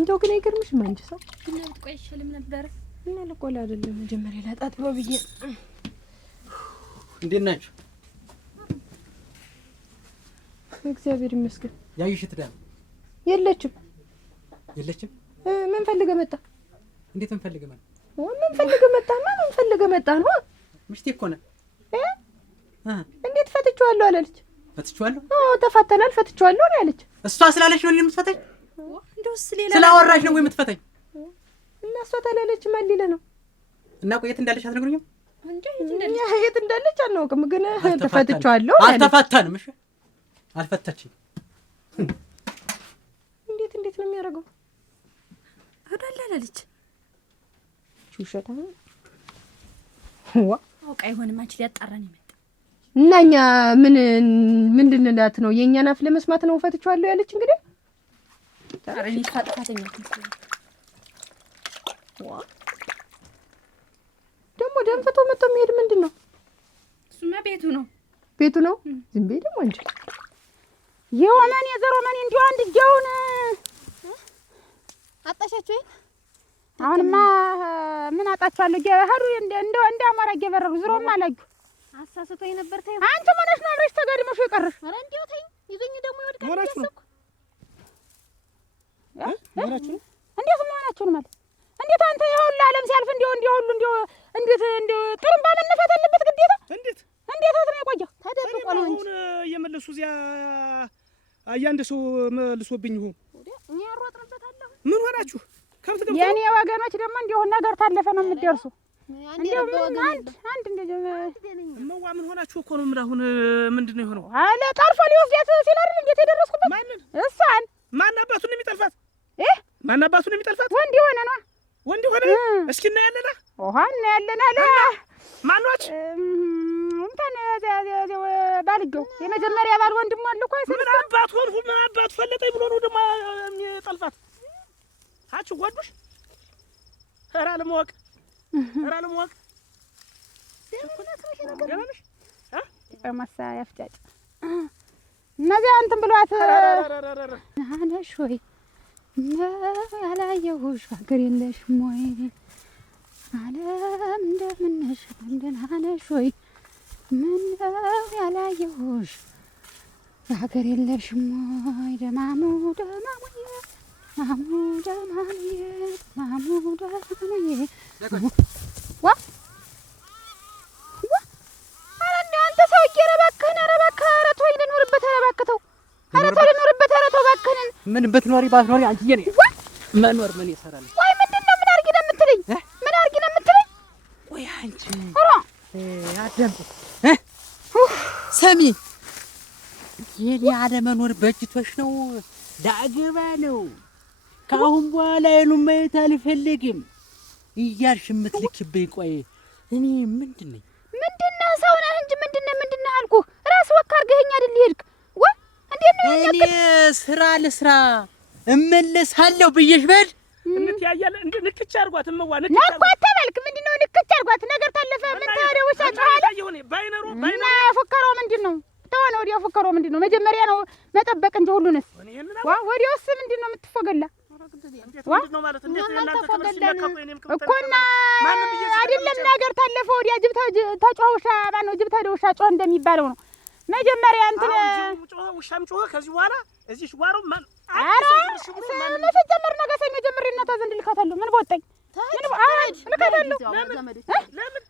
እንደው ግን አይገርምሽም? አንቺ ሰው ግን ቆይ ይሻልም ነበር እና ልቆላ አይደለም መጀመሪያ ላጣጥበው ብዬ እንዴት ናችሁ? እግዚአብሔር ይመስገን። ያዩሽ ትዳር የለችም። የለችም? ምን ፈልገህ መጣ? እንዴት ምን ፈልገህ መጣ? ምን ፈልገህ መጣማ? ምን ፈልገህ መጣ ነው? ምሽቴ እኮ ነህ። እንዴት ፈትቼዋለሁ አላለች? ፈትቼዋለሁ? አዎ ተፋተናል፣ ፈትቼዋለሁ ነው ያለች። እሷ ስላለች ነው የምትፈተኝ? እንደውስ ሌላ ስላወራሽ ነው ወይ የምትፈተኝ? እና እሷ ታላለች ማን ሊለ ነው? እና ቆይ የት እንዳለች አትነግሩኝም? እንዴ የት እንዳለች አናውቅም፣ ግን ተፈትቼዋለሁ። አልተፋታንም። እሺ አልፈታችኝ። እንዴት ነው የሚያደርገው? አዳላለች ውሸታ አውቃ ይሆንም አንቺ ሊያጣራን ይመጣ እና እኛ ምንድን እንላት ነው? የእኛን አፍ ለመስማት ነው ፈትቼዋለሁ ያለች። እንግዲህ ታረኒ ተፋጥፋተኛ ደግሞ ደንፍቶ መጥቶ የሚሄድ ምንድን ነው? እሱማ ቤቱ ነው። ዝም በይ ደግሞ እንጂ የወመኔ ዘሮመኔ እንዲሁ አንድ እጃውን አጣሻችሁ። አሁንማ ምን አጣቻለሁ? ሄዱ እንደ አማራ እየበረሩ ዝሮማ አላዩ አሳስቶኝ ነበር። ተይ አንቺ ምንሽ ነው አብረሽ ተጋድመሽ የቀረሽ? ኧረ እንዲሁ ተይ ይዞኝ ደግሞ ይወድቃል። ሞራችሁ ነው ሞራችሁ ነው። እንዴት መሆናችሁን ማለት እንዴት አንተ የሁሉ ዓለም ሲያልፍ እንዲሁ እንዴት ጥሩምባ መነፋት አለበት ግዴታ? እንዴት ነው የቆየው? ተደብቆ ነው እንጂ እየመለሱ እዚያ አንድ ሰው መልሶብኝ ይሁን እኛ ያሮጥንበታለሁ። ምን ሆናችሁ? ከብት ገብቶ የኔ ወገኖች ደግሞ እንዲሁ ነገር ታለፈ ነው የምትደርሱ። እንዲሁ አንድ እንደዚህ እመዋ ምን ሆናችሁ እኮ ነው የምልህ። አሁን ምንድን ነው የሆነው? አለ ጠርፎ ሊወስዳት ሲል አይደል እንዴት የደረስኩበት? ማንን? እሷን። ማን አባቱን የሚጠልፋት? ማን አባቱን የሚጠልፋት? ወንድ የሆነ ነው። ወንድ የሆነ እስኪ እናያለና እናያለን አለ። ማኗች እንትን ባልየው የመጀመሪያ ባል ወንድሙ አለ እኮ ምን አባት ሆንሁ? ምን አባት ፈለጠኝ ብሎ ነው ደግሞ የሚጠልፋት? አቹ ወዱሽ ኧረ አለማወቅ በመሳ ያፍጫጭ እነዚያ እንትን ብሏት ነሽ ወይ ያላየሁሽ ሀገር የለሽም ወይ ዓለም እንደምነሽ ደህና ነሽ ወይ ምነው ያላየሁሽ ሀገር የለሽም ወይ ደማሙ አንተ ሰውዬ ኧረ እባክህን ኧረ ተወኝ ልኖርበት ኧረ እባክህ ተው ልኖርበት ኧረ ተው እባክህን ምን ብትኖሪ ባትኖሪ አንቺዬ ነኝ መኖር ምን ይሰራል? ቆይ ምንድን ነው ምን አድርጊ ነው የምትለኝ? ቆይ አንቺ አዳምጪ ሰሚ የኔ አለመኖር በእጅቶሽ ነው ዳግባ ነው ከአሁን በኋላ የሉም ማየት አልፈልግም እያልሽ የምትልክብኝ። ቆይ እኔ ምንድን ነኝ? ምንድነህ? ሰው ነህ እንጂ ምንድነህ አልኩህ። ራስህ ወክ አድርገኸኝ አይደል ሄድክ? እንዴት ነው እኔ ስራ ልስራ እመለሳለሁ ብዬሽ በል እንትያያለን እንደ ንክች አድርጓት እመዋ ንክች ተበልክ። ምንድነው ንክች አድርጓት? ነገር ታለፈ ምን ታዲያ ውሻ ጮኸ ባይነሩ ፉከራው ምንድነው? ተሆነ ወዲያው ፉከራው ምንድነው? መጀመሪያ ነው መጠበቅ እንጂ ሁሉንስ ወዲያውስ ምንድነው የምትፎገላ? ምንድነው ማለት እንዴት እናንተ ተመስለከው እኔም እኮና አይደለም ነገር ታለፈ ወዲያ ጅብ ተጮኸ ውሻ ማነው ጅብ ታዲያ ውሻ ጮኸ እንደሚባለው ነው። መጀመሪያ እንትን ውሻም ጮኸ። ከዚህ በኋላ እዚህ ሽዋሩ ማን መጀመር ነገር ሰኞ ጀምሬ እናቷ ዘንድ ልካታለሁ። ምን በወጣኝ ልካታለሁ።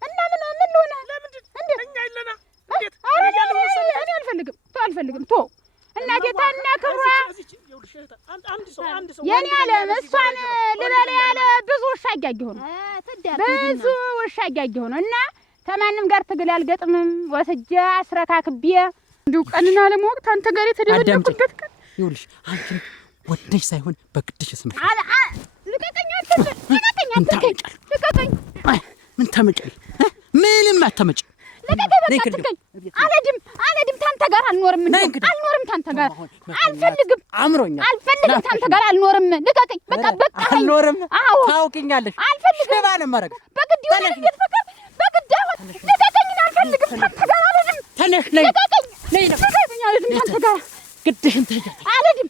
እና ምን ሆነ? እኛ የለና እኔ አልፈልግም ቶ እናቴ ታና ክብሯ የኔ አለም እሷን ልበላ ያለ ብዙ ውሻ እያየሁ ነው እና ከማንም ጋር ትግል አልገጥምም። ወስጄ አስረካክቤ እንዲሁ ቀንና ለማወቅ አንተ ጋር የተደበደብኩበት ቀን ይኸውልሽ አንቺ ወደሽ ሳይሆን በግድሽ ስመሽ ልቀቀኝ። ምን ታመጫለሽ? ምንም አታመጭ። አልሄድም ታንተ ጋር አልኖርም። ታንተ ጋር አልፈልግም። አምሮኛል። ታንተ ጋር አልኖርም። ልቀቀኝ። በቃ አልኖርም። አዎ ታውቂኛለሽ። አልፈልግም። ሽባ ነው የማደርገው። በግድ ይሆናል እየተፈቀደ በግድ ልቀቀኝ። አልፈልግም። ታንተ ጋር አልሄድም። ተነሽ ነይ። ልቀቀኝ። አልሄድም ታንተ ጋር ግድሽን ትሄጃለሽ። አልሄድም።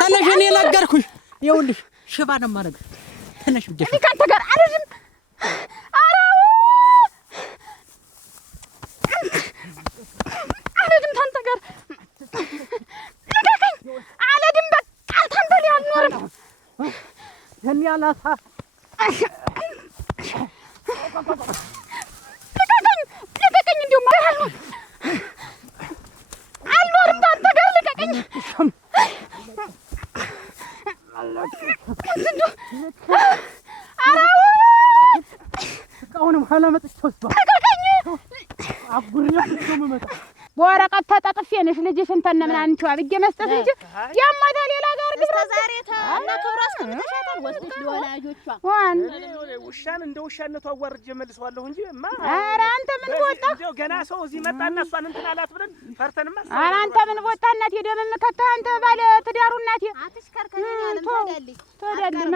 ተነሽ እኔ ነገርኩሽ። ይኸውልሽ ሽባ ነው የማደርገው። ተነሽ ብዬሽ እኔ ካንተ ጋር አልሄድም። አልሄድም ታንተ ጋር ያላታ ልቀቀኝ እንዲሁ አልኖርም በአንተ ጋር ልቀቀኝ እቃውንም ኋላ መጥቼ ወስዷል አጉሪያ መመጣ በወረቀት ተጠቅፌ ነሽ ልጅሽን ተነ ምን አንቺ አብጌ መስጠት እንጂ ያማታ ሌላ ጋር ግብረ ዛሬ እና ክብሯ አስቀምጠሻታል ወስደሽ ለወላጆቿ ዋን ውሻን እንደ ውሻነቱ አዋርጄ መልሰዋለሁ እንጂ ኧረ አንተ ምን ወጣ እንደው ገና ሰው እዚህ መጣና እሷን እንትን አላት ብለን ፈርተንማ ኧረ አንተ ምን ወጣ እናቴ ደም ከተህ አንተ ባለ ትዳሩ እናቴ አትሽከርከኝ ያለም ተዳልኝ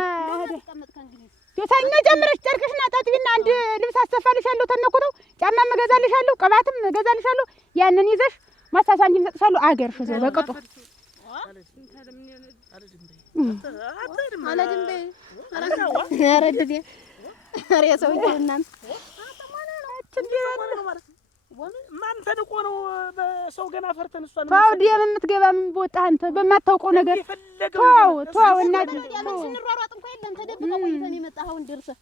ሰኞ ጀምረሽ ጨርቅሽና ጠጥቢና አንድ ልብስ አሰፋልሻለሁ ተነኩተው ጫማም እገዛልሻለሁ ቅባትም እገዛልሻለሁ ያንን ይዘሽ ማሳሳንቲም እሰጥሻለሁ አገርሽ ዘው በቅጡ ማን ተንቆ ነው በሰው ገና ፈርተን እሷን ተው ደም የምትገባ ምን በወጣ አንተ በማታውቀው ነገር ተው እናቴ ስንሯሯጥ እንኳን የለም ተደብቀው ቆይተን የመጣኸውን ደርሰህ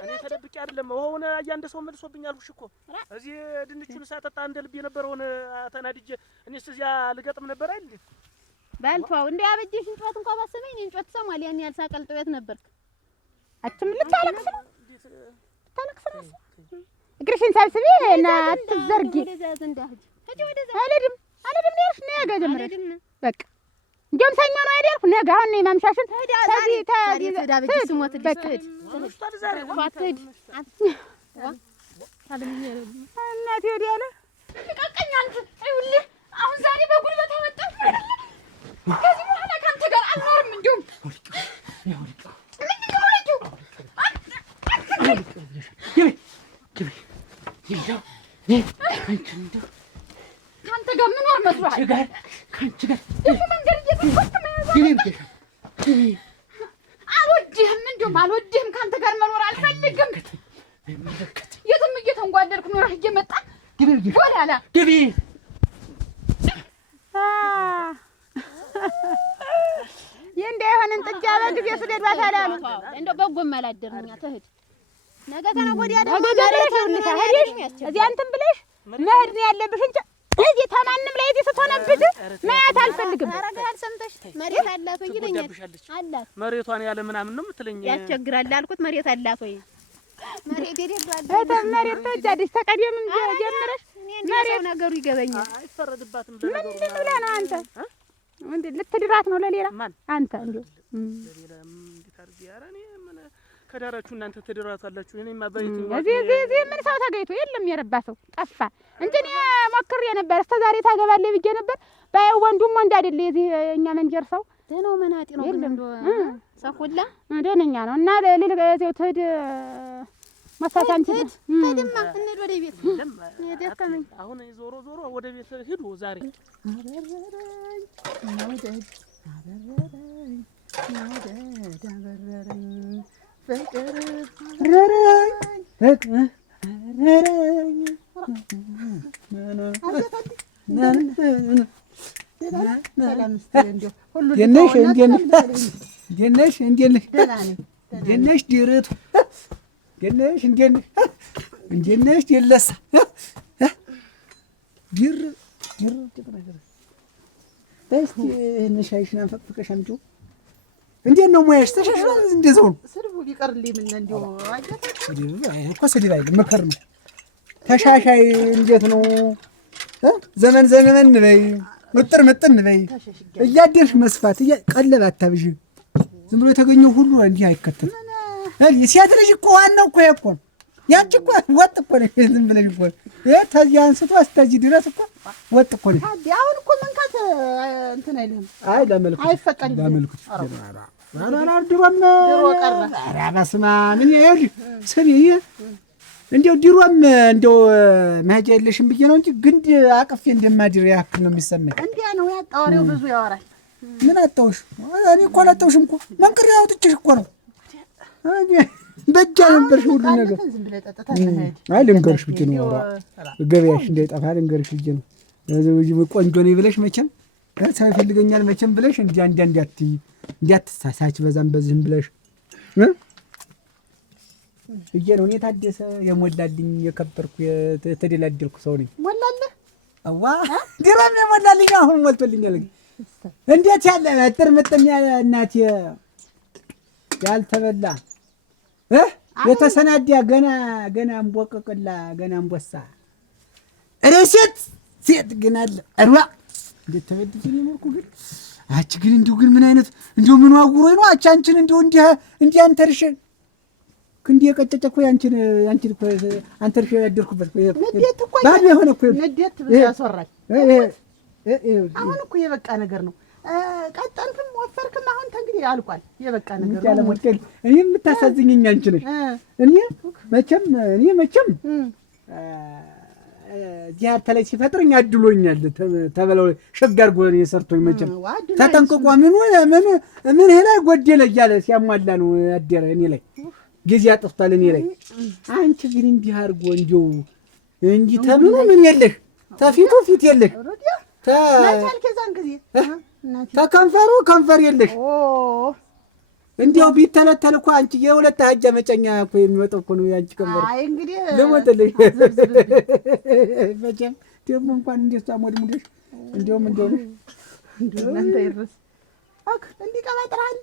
እኔ ተደብቄ አይደለም ወውን አያንደ ሰው መልሶብኛል እኮ እዚህ ድንቹን ሳጠጣ እንደ ልብ የነበረውን ተናድጄ እኔስ እዚያ ልገጥም ነበር አይደል ባልቷው እንደ አበጀሽ እንጨት እንኳን ባሰበኝ እኔ እንጨት ሰማል ያን ያህል ሳቀልጠው የት ነበርክ አትም ልታለቅስ ነው እግርሽን ሰብስቤ እና አትዘርጊ አልሄድም ነሽ ነገ ጀምረሽ በቃ እንደውም ሰኞ ነው አይደል ነገ አሁን ነው ማምሻሽን ተዚህ ስሞትልሽ እናቴ ወዲያ አለ ልቀቀኝ አንተ ይኸውልህ አሁን ዛሬ በጉልበት አመጣሁ ከዚህ በኋላ ካንተ ጋር አልኖርም እንደውም ካንተ ጋር ምን ወር መስሏል ካንቺ ጋር መንገድ እየተቆጥኩ አልወድህም እንደውም አልወድህም ካንተ ጋር መኖር አልፈልግም የትም እየተንጓደድኩ ኖረህ እየመጣ ወላላ ግቢ እንዳይሆንን ጥጃ በጊዜ ስለድባት አላሉ እንደው በጎም አላደርኛ ተህድ ነገ ከነገ ወዲያ ደግሞ ሄደሽ እዚያ እንትን ብለሽ መሄድ ነው ያለብሽ እንጂ እዚህ ተማንም ላይ እዚህ ስትሆነብሽ ማየት አልፈልግም። አረጋል ሰምተሽ መሬት አላት ወይ ይለኛል አላት መሬቷን ያለ ምናምን ነው የምትለኝ ያስቸግራል አልኩት መሬት አላት ወይ መሬት ይደርባል መሬት ተጃዲስ ተቀደም ጀምረሽ መሬት ነገሩ ይገበኛል አይፈረድባትም ለነገሩ ምን ብለህ ነው አንተ እንዴ ልትድራት ነው ለሌላ አንተ እንዴ ለሌላ እንዴት አድርጌ ኧረ እኔ ምን ከዳራችሁ እናንተ ትድራታላችሁ እኔማ በየትኛው እዚህ ምን ሰው ተገይቶ የለም የረባ ሰው ጠፋ እንጂ እኔ ሞክሬ ነበር እስከ ዛሬ ታገባለህ ብዬ ነበር ባየው ወንዱም ወንድ አይደለ እዚህ እኛ መንጀር ሰው ደህናው መናጢ ነው ግን ሰኩላ ደህነኛ ነው እና ለሌላ ትሄድ ማሳሳንቲ ሄድማ እንሂድ ወደ ቤት የደከመኝ አሁን ዞሮ ወደ ቤት ሂዱ ዛሬ እንዴት ነው ሙያሽ? ተሻሽሏል እንደዛው ነው። ስድቡ ቢቀርልኝ ምን እንደው እኮ ስድብ አይደለም ምክር ነው። ተሻሻይ እንዴት ነው? ዘመን በይ ምጥን በይ እያደርሽ መስፋት ቀለብ አታብዥ። ዝም ብሎ የተገኘው ሁሉ እንዲህ አይከተልም። ሴት ልጅ እኮ ዋናው እኮ እኮ ነው። ያንቺ እኮ ወጥ እኮ ነው። ዝም ብለሽ እኮ ተዚህ አንስቶ እስከዚህ ድረስ እኮ ወጥ እኮ ነው። አሁን እኮ መንካት እንትን አይልም። አይ ለመልኩት አይፈቀድም። ለመልኩት ድሮም ድሮ ቀረ። ኧረ በስመ አብ ምን ይኸውልሽ ስሚ እንደው ድሮም እንደው መሄጃ የለሽም ብዬ ነው እንጂ ግንድ አቅፌ እንደማድር ያክል ነው የሚሰማኝ። እንዲያ ነው ያጣወሬው ብዙ ያወራል። ምን አጣውሽ? እኔ እኮ አላጣውሽም እኮ መንቅሬ አውጥቼሽ እኮ ነው። በእጃ ነበርሽ ሁሉ ነገር። አይ ልንገርሽ ብዬ ነው ገበያሽ እንዳይጠፋ ልንገርሽ ብዬ ነው። ቆንጆ ነኝ ብለሽ መቼም ሰው ይፈልገኛል መቼም ብለሽ እንዲያትሳሳች በዛም በዚህም ብለሽ እዬ ነው እኔ ታደሰ የሞላልኝ የከበርኩ የተደላደልኩ ሰው ነኝ። ሞላለህ? አዋ ድሮም የሞላልኝ አሁን ሞልቶልኛል። እንዴት ያለ እጥር ምጥን ያለ እናቴ ያልተበላ የተሰናዳ ገና እንቦቅቅላ ገና እንቦሳ ሴት ሴት ግን አለ አርባ እንዴት ተበድልኝ ነው ግን አቺ ግን እንዲሁ ግን ምን አይነት እንዲሁ ምን ዋጉሮኝ ነው አቺ አንቺን እንዲሁ እንዲህ አንተርሽ ክንዲ የቀጨጨ እኮ ያንቺን እኮ አንተርሽ ያደርኩበት ንዴት እኮ ባድ የሆነ እኮ ንዴት ያስወራል። አሁን እኮ የበቃ ነገር ነው። ቀጠንክም ወፈርክም አሁን እንግዲህ አልቋል። የበቃ ነገር ነው። ያለ ሞልከል እኔ የምታሳዝኝኝ አንቺ ነሽ። እኔ መቼም እዚህ ተላይ ሲፈጥርኝ አድሎኛል። ተበለው ሸጋ አድርጎ የሰርቶኝ መቼም ተጠንቅቆ ምን ላይ ጎደለ እያለ ሲያሟላ ነው ያደረ እኔ ላይ ጊዜ አጥፍቷል እኔ ላይ። አንቺ ግን እንዲህ አድርጎ እንዲሁ እንጂ ተምኑ ምን የለሽ ተፊቱ ፊት የለሽ ተከንፈሩ ከንፈር የለሽ። እንዲያው ቢተለተል እኮ አንቺ የሁለት አህያ መጨኛ እኮ የሚወጣው እኮ ነው ያንቺ ከንፈር። አይ እንግዲህ ልሞትልሽ መቼም ደግሞ እንኳን እንደሷ ሞድሙደሽ እንዲያውም እናንተ ይርስ እንዲህ ቀባጥራል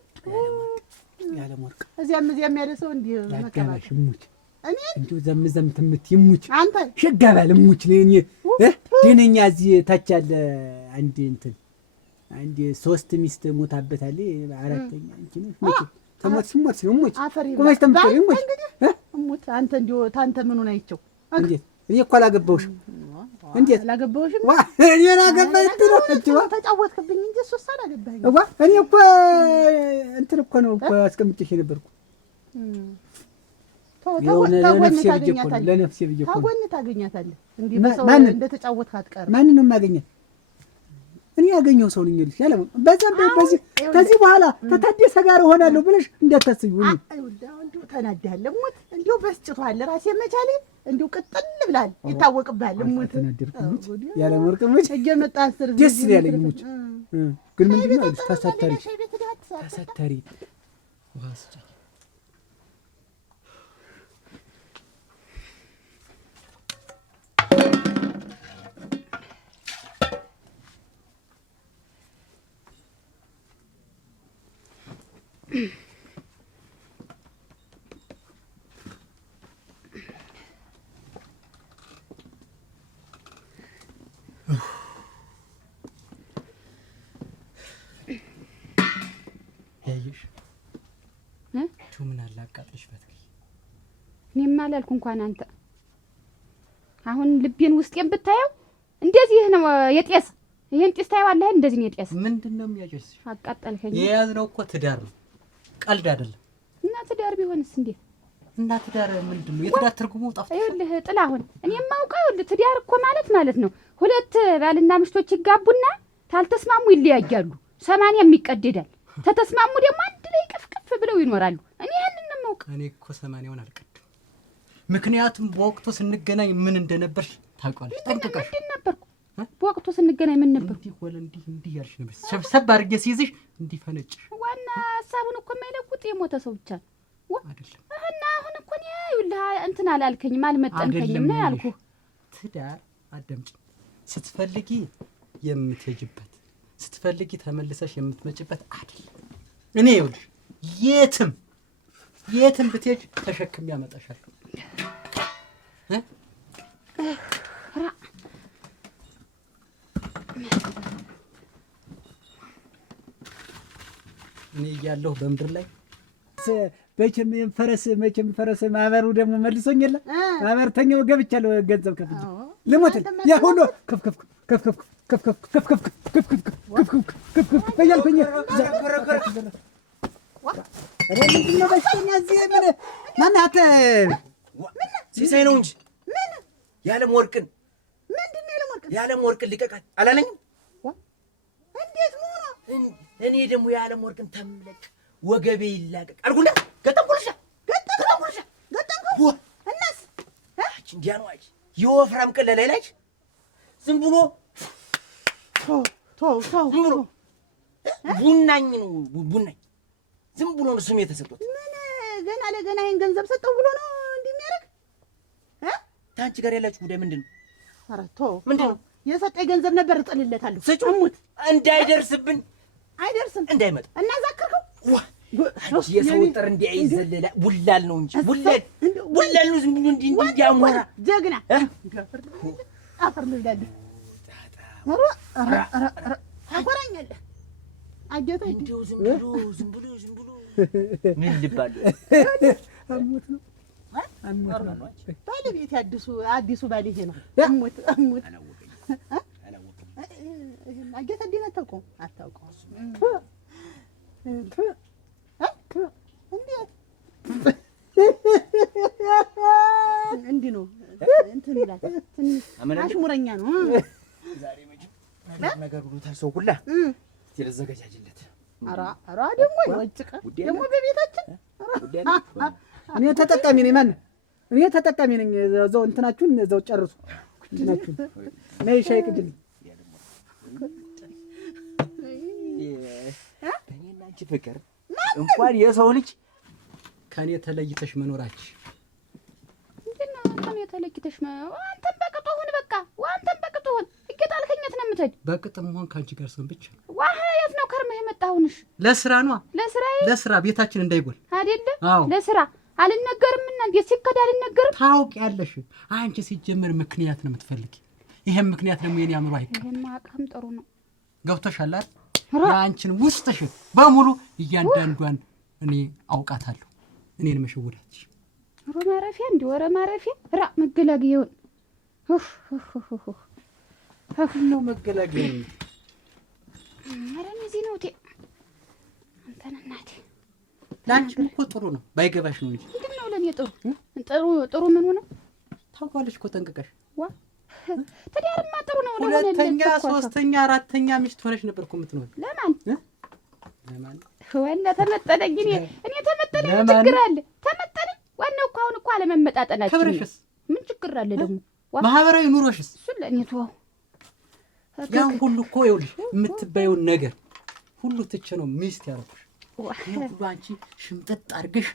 ያለ ወርቅ እዚያም ያለ ሰው እንዲህ መቀባሽ ሙች እኔ እንዲሁ ዘምዘም ትምት ይሙች አንተ ሸጋባል ሙች ነኝ ደነኛ እዚህ ታች ያለ አንድ እንትን አንድ 3 ሚስት ሞታበታል። አራተኛ አንቺ ነሽ ተሞት ስሞት ሙች ቆመሽ ተምጥሪ ሙች ሙት አንተ እንዲሁ ታንተ ምኑን አይቸው እንዴት እኔ እኮ አላገባሁሽም። እንዴት አላገባሁሽም? እኔ አላገባሁት ነው ተጫወትክብኝ እንጂ እሱስ አላገባኸኝ። እኔ እኮ እንትን እኮ ነው እኮ አስቀምጬሽ ነበርኩ። ለነፍሴ ብዬሽ እኮ ታጎን ታገኛታለህ። እንዲህ በሰው እንደተጫወትክ አትቀርም። ማንን ነው የማገኛት? እኔ ያገኘው ሰው ነኝ ልጅ ያለው በዛም በዚህ ከዚህ በኋላ ተታደሰ ጋር እሆናለሁ ብለሽ እንዳታስዩ። እንዲሁ ተናዳለ ሙት እንዲሁ በስጭቷል። ራሴ መቻሌ እንዲሁ ቅጥል ብላል ይታወቅብሃል። ሙት ተናደርኩ ያለ ወርቅ ሙት እየመጣ አስር ደስ ያለኝ ሙት ግን ምንድነው ተሰተሪ ዋስጫ ያይሽ ምን አላቃጥልሽ በትይ እኔማ አላልኩ እንኳን አንተ አሁን ልቤን ውስጤን ብታየው እንደዚህ ነው የጤስ ይሄን ጤስ ታየዋለህ። እንደዚህ ነው የጤስ ምንድነው የሚያጨስ? አቃጠልከኝ። የያዝነው እኮ ትዳር ነው፣ ቀልድ አይደለም። እና ትዳር ቢሆንስ እንዴት? እና ትዳር ምንድነው? የትዳር ትርጉሙ ጠፍቶ ይኸውልህ ጥላሁን፣ እኔ የማውቀው ይኸውልህ ትዳር እኮ ማለት ነው ሁለት ባልና ሚስቶች ይጋቡና ታልተስማሙ ይለያያሉ፣ 80 ይቀደዳል። ተተስማሙ ደግሞ አንድ ላይ ቅፍቅፍ ብለው ይኖራሉ። እኔ ያንን ነው የማውቀው። እኔ እኮ 80ውን አልቀድም። ምክንያቱም በወቅቱ ስንገናኝ ምን እንደነበርሽ ታውቂዋለሽ ጠንቅቀሽ። ምን ነበርኩ በወቅቱ ስንገናኝ? ምን ነበርኩ? እንዲህ ያልሽ ነበር። ሰብሰብ አድርጌ ሲይዝሽ እንዲህ ፈነጭሽ። ዋና ሀሳቡን እኮ የማይለውጥ የሞተ ሰው ብቻ ነው አይደለም። እና አሁን እኮ ነው ይኸውልህ እንትን አላልከኝም፣ አልመጠንከኝም ነው ያልኩህ። ትዳር አዳምጪ። ስትፈልጊ የምትሄጂበት ስትፈልጊ ተመልሰሽ የምትመጪበት አይደለም። እኔ ይኸውልሽ የትም ብትሄጂ ተሸክሜ ያመጣሻለሁ። እኔ እያለሁ በምድር ላይ መቼም ፈረስ ማህበሩ ደግሞ መልሶኝ የለ ማህበርተኛው ገብቻለሁ። ገንዘብ ከፍቼ ልሞት ያ ሁሉ ከፍ እያልኩኝ ምንድነው በሽተኛ እዚህ ምን ማናት ሲሳይ ነው እንጂ የዓለም ወርቅን የዓለም ወርቅን ሊቀቃል አላለኝም? እንዴት መሆኑ? እኔ ደግሞ የዓለም ወርቅን ተምለቅ ወገቤ ይላቀቅ አልኩና ገጠምኩልሻ። እናስ እንዲያ ነው አይ የወፍራም ቀለል አይላች ዝም ብሎ ዝም ብሎ ቡናኝ ነው ቡናኝ ዝም ብሎ ነው ስም የተሰጡት። አለ ገና ይሄን ገንዘብ ሰጠው ብሎ ነው እንዲህ የሚያደርግ ታንቺ ጋር ያላችሁ ጉዳይ ምንድን ነው? ኧረ ተው ምንድን ነው የሰጠኝ ገንዘብ ነበር እጥልለታለሁ ስጭሙት እንዳይደርስብን አይደርስም እንዳይመጣ እናዛክርከው የሰው ጥር እንዲያይዘለላ ቡላል ነው እንጂ ቡላል ነው ዝም ብሎ እንዲያሞራ ጀግና አፈር ልብላልህ አቆራኛለህ አጀታ እንደው ዝም ብሎ ምን ልባል አሞት ነው ባለቤት አዲሱ ባል ይሄ ነው አሞት አላወቀኝ አጀታ እንዴት አታውቀውም እንዲህ ነው እንትን ይላል ትንሽ አሽሙረኛ ነው ዛሬ መቼም ነገር ሁሉ ታልሰው ሁላ ስለዘጋጃጅለት ኧረ ደግሞ ይወጭቀ ደግሞ በቤታችን እኔ ተጠቃሚ ነኝ ማን እኔ ተጠቃሚ ነኝ እዛው እንትናችሁን እዛው ጨርሱ እንትናችሁን ነይ ሻይ ቅጅልኝ እኔና አንቺ ፍቅር እንኳን የሰው ልጅ ከኔ ተለይተሽ መኖራች እንዴና ከኔ ተለይተሽ አንተም በቅጡ ሁን በቃ አንተም በቅጡ ሁን እየጣልከኝት ነው የምትሄድ በቅጥም ሆን ካንቺ ጋር ሰን ብቻ ዋህ የት ነው ከርመህ የመጣሁንሽ ለስራ ነው ለስራ ቤታችን እንዳይጎል አይደለ ለስራ አልነገርምና እንዴት ሲከዳ አልነገርም ታውቂያለሽ አንቺ ሲጀምር ምክንያት ነው የምትፈልጊ ይሄን ምክንያት ደግሞ የኔ አምሮ አይቀር ይሄን ማቀም ጥሩ ነው ገብቶሻል አይደል ያንቺን ውስጥሽ በሙሉ እያንዳንዷን እኔ አውቃታለሁ እኔን መሸወዳች ማረፊያ እንዲ ወረ ማረፊያ ራ መገላግየውን ነው መገላግየውን አረን እዚህ ነው አንተና እናቴ ላንቺ እኮ ጥሩ ነው ባይገባሽ ነው እንጂ ምንድን ነው ለኔ ጥሩ ምን ሆነ ታውቃለሽ እኮ ጠንቅቀሽ ትዳርማ ጥሩ ነው ሁለተኛ ሶስተኛ አራተኛ ሚስት ሆነሽ ነበር እኮ የምትኖር ለማን ወላ ተመጠነኝ እኔ ተመጠነኝ ችግር አለ ተመጠነኝ ዋናው እኮ አሁን እኮ አለመመጣጠናችን ክብርሽስ ምን ችግር አለ ደግሞ ማህበራዊ ኑሮሽስ እሱ ለኔ ተው ያን ሁሉ እኮ ይኸውልሽ የምትባየውን ነገር ሁሉ ትቼ ነው ሚስት ያደረኩሽ ሁሉ አንቺ ሽምጥጥ አድርገሽ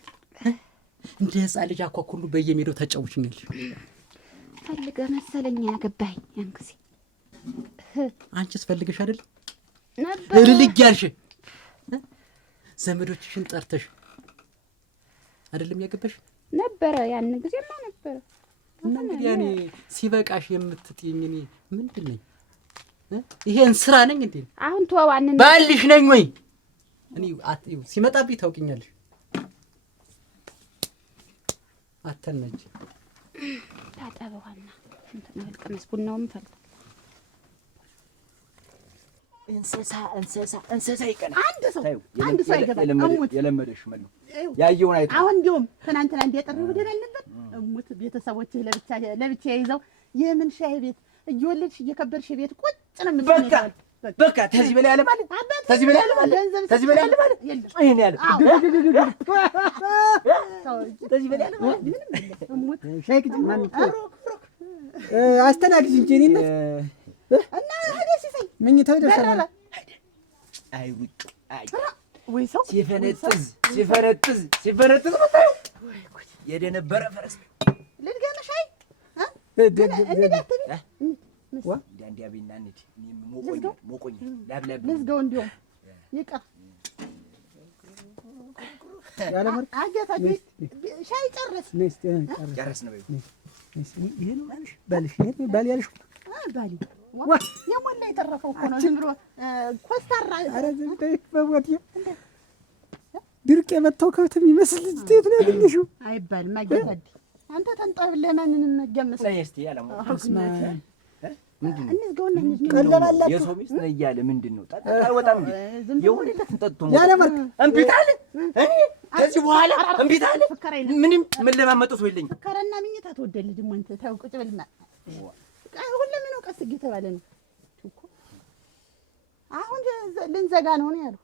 እንደ ህፃን ልጅ አኳ ሁሉ በየሜዳው ተጫውችኛለሽ ፈልገ መሰለኝ ያገባኝ ያን ጊዜ አንቺስ ፈልገሽ አይደል ነበር ልልግ ያልሽ ዘመዶችሽን ጠርተሽ አይደለም ያገባሽ ነበር ያን ጊዜማ ነበር እንግዲህ ያኔ ሲበቃሽ የምትጥይኝ እኔ ምንድን ነኝ ይሄን ስራ ነኝ እንዴ አሁን ተዋዋን ባልሽ ነኝ ወይ እኔ አጥዩ ሲመጣብኝ ታውቂኛለሽ አተነጅ ታጠበዋና እንትን መልቀመስ ቡናውም ፈልግ እንስሳ ይቀና አንድ ሰው ይገባል የለመደሽ ማለት ያየውን አይቶ አሁን እንደውም ትናንትና እንደጠሩ ወደን አልነበር እሙት ቤተሰቦችህ ለብቻ ይዘው የምን ሻይ ቤት እየወለድሽ እየከበርሽ ቤት ቁጭ ነው የምትመጣው በቃ ተዚህ በላይ ያለ ማለት ተዚህ በላይ ያለ ማለት ተዚህ በላይ ያለ ማለት ይሄን ያለ ተዚህ በላይ ያለ ማለት ምንም የለም እሙት ሻይ ቅጅ ማን አስተናግጅ እንጂ እኔነት እና ሄደሽ ሲሰይ መኝታው ደርሰናል አይ ውጭ አይ ወይ ሰው ሲፈነጥዝ መጣው የደነበረ ፈረስ ልድገምሽ አይ ዳንዲያቢና እንዴ ሞቆኝ ላብላብ ልዝጋው እንዲያው ይቀር ያለ ማለት አገታችሁ ሻይ ጨርስ ነው ይሄ ነው ባልሽ ይሄ ባል ያልሽ ባሊ የሞላ የተረፈው እኮ ነው ዝም ብሎ ኮስታራ ኧረ ዝም በይ በሞት ድርቅ የመታው ከብት የሚመስል እንዴት ነው ያገኘሽው አይባልም አገታዲ አንተ ተንጠብለህ ማንንም መገመስ ላይ እስቲ ያለማ እንዝጋውና ቀለላላ የሰው ሚስት ነው እያለ ምንድነው ታጣጣ ወጣም የሆነለትን ጠጥቶ ያለ ማለት እምቢታለ እኔ ከዚህ በኋላ እምቢታለ ምንም መለማመጡ ሰው የለኝም ፍከረና ምኝታ ተወደል ደግሞ አንተ ታው ቁጭ ብልና ሁሉም ነው ቀስ እየተባለ ነው እኮ አሁን ልንዘጋ ነው ያለው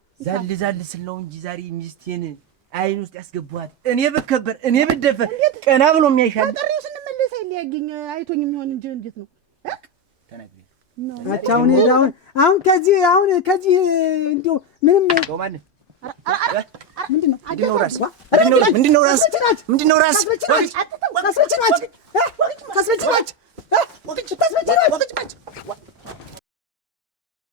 ዛል ስል ነው እንጂ ዛሬ ሚስቴን አይን ውስጥ ያስገቧት እኔ ብከበር እኔ ብደፈር ቀና ብሎ የሚያይሻል ታጠሪው ስንመለስ አይልያገኝ አይቶኝ የሚሆን እንጂ እንዴት ነው አሁን ከዚህ እንደው ምንም ማን ምንድነው ራስ? ምንድነው ራስ? ምንድነው ራስ? ታስበጭናች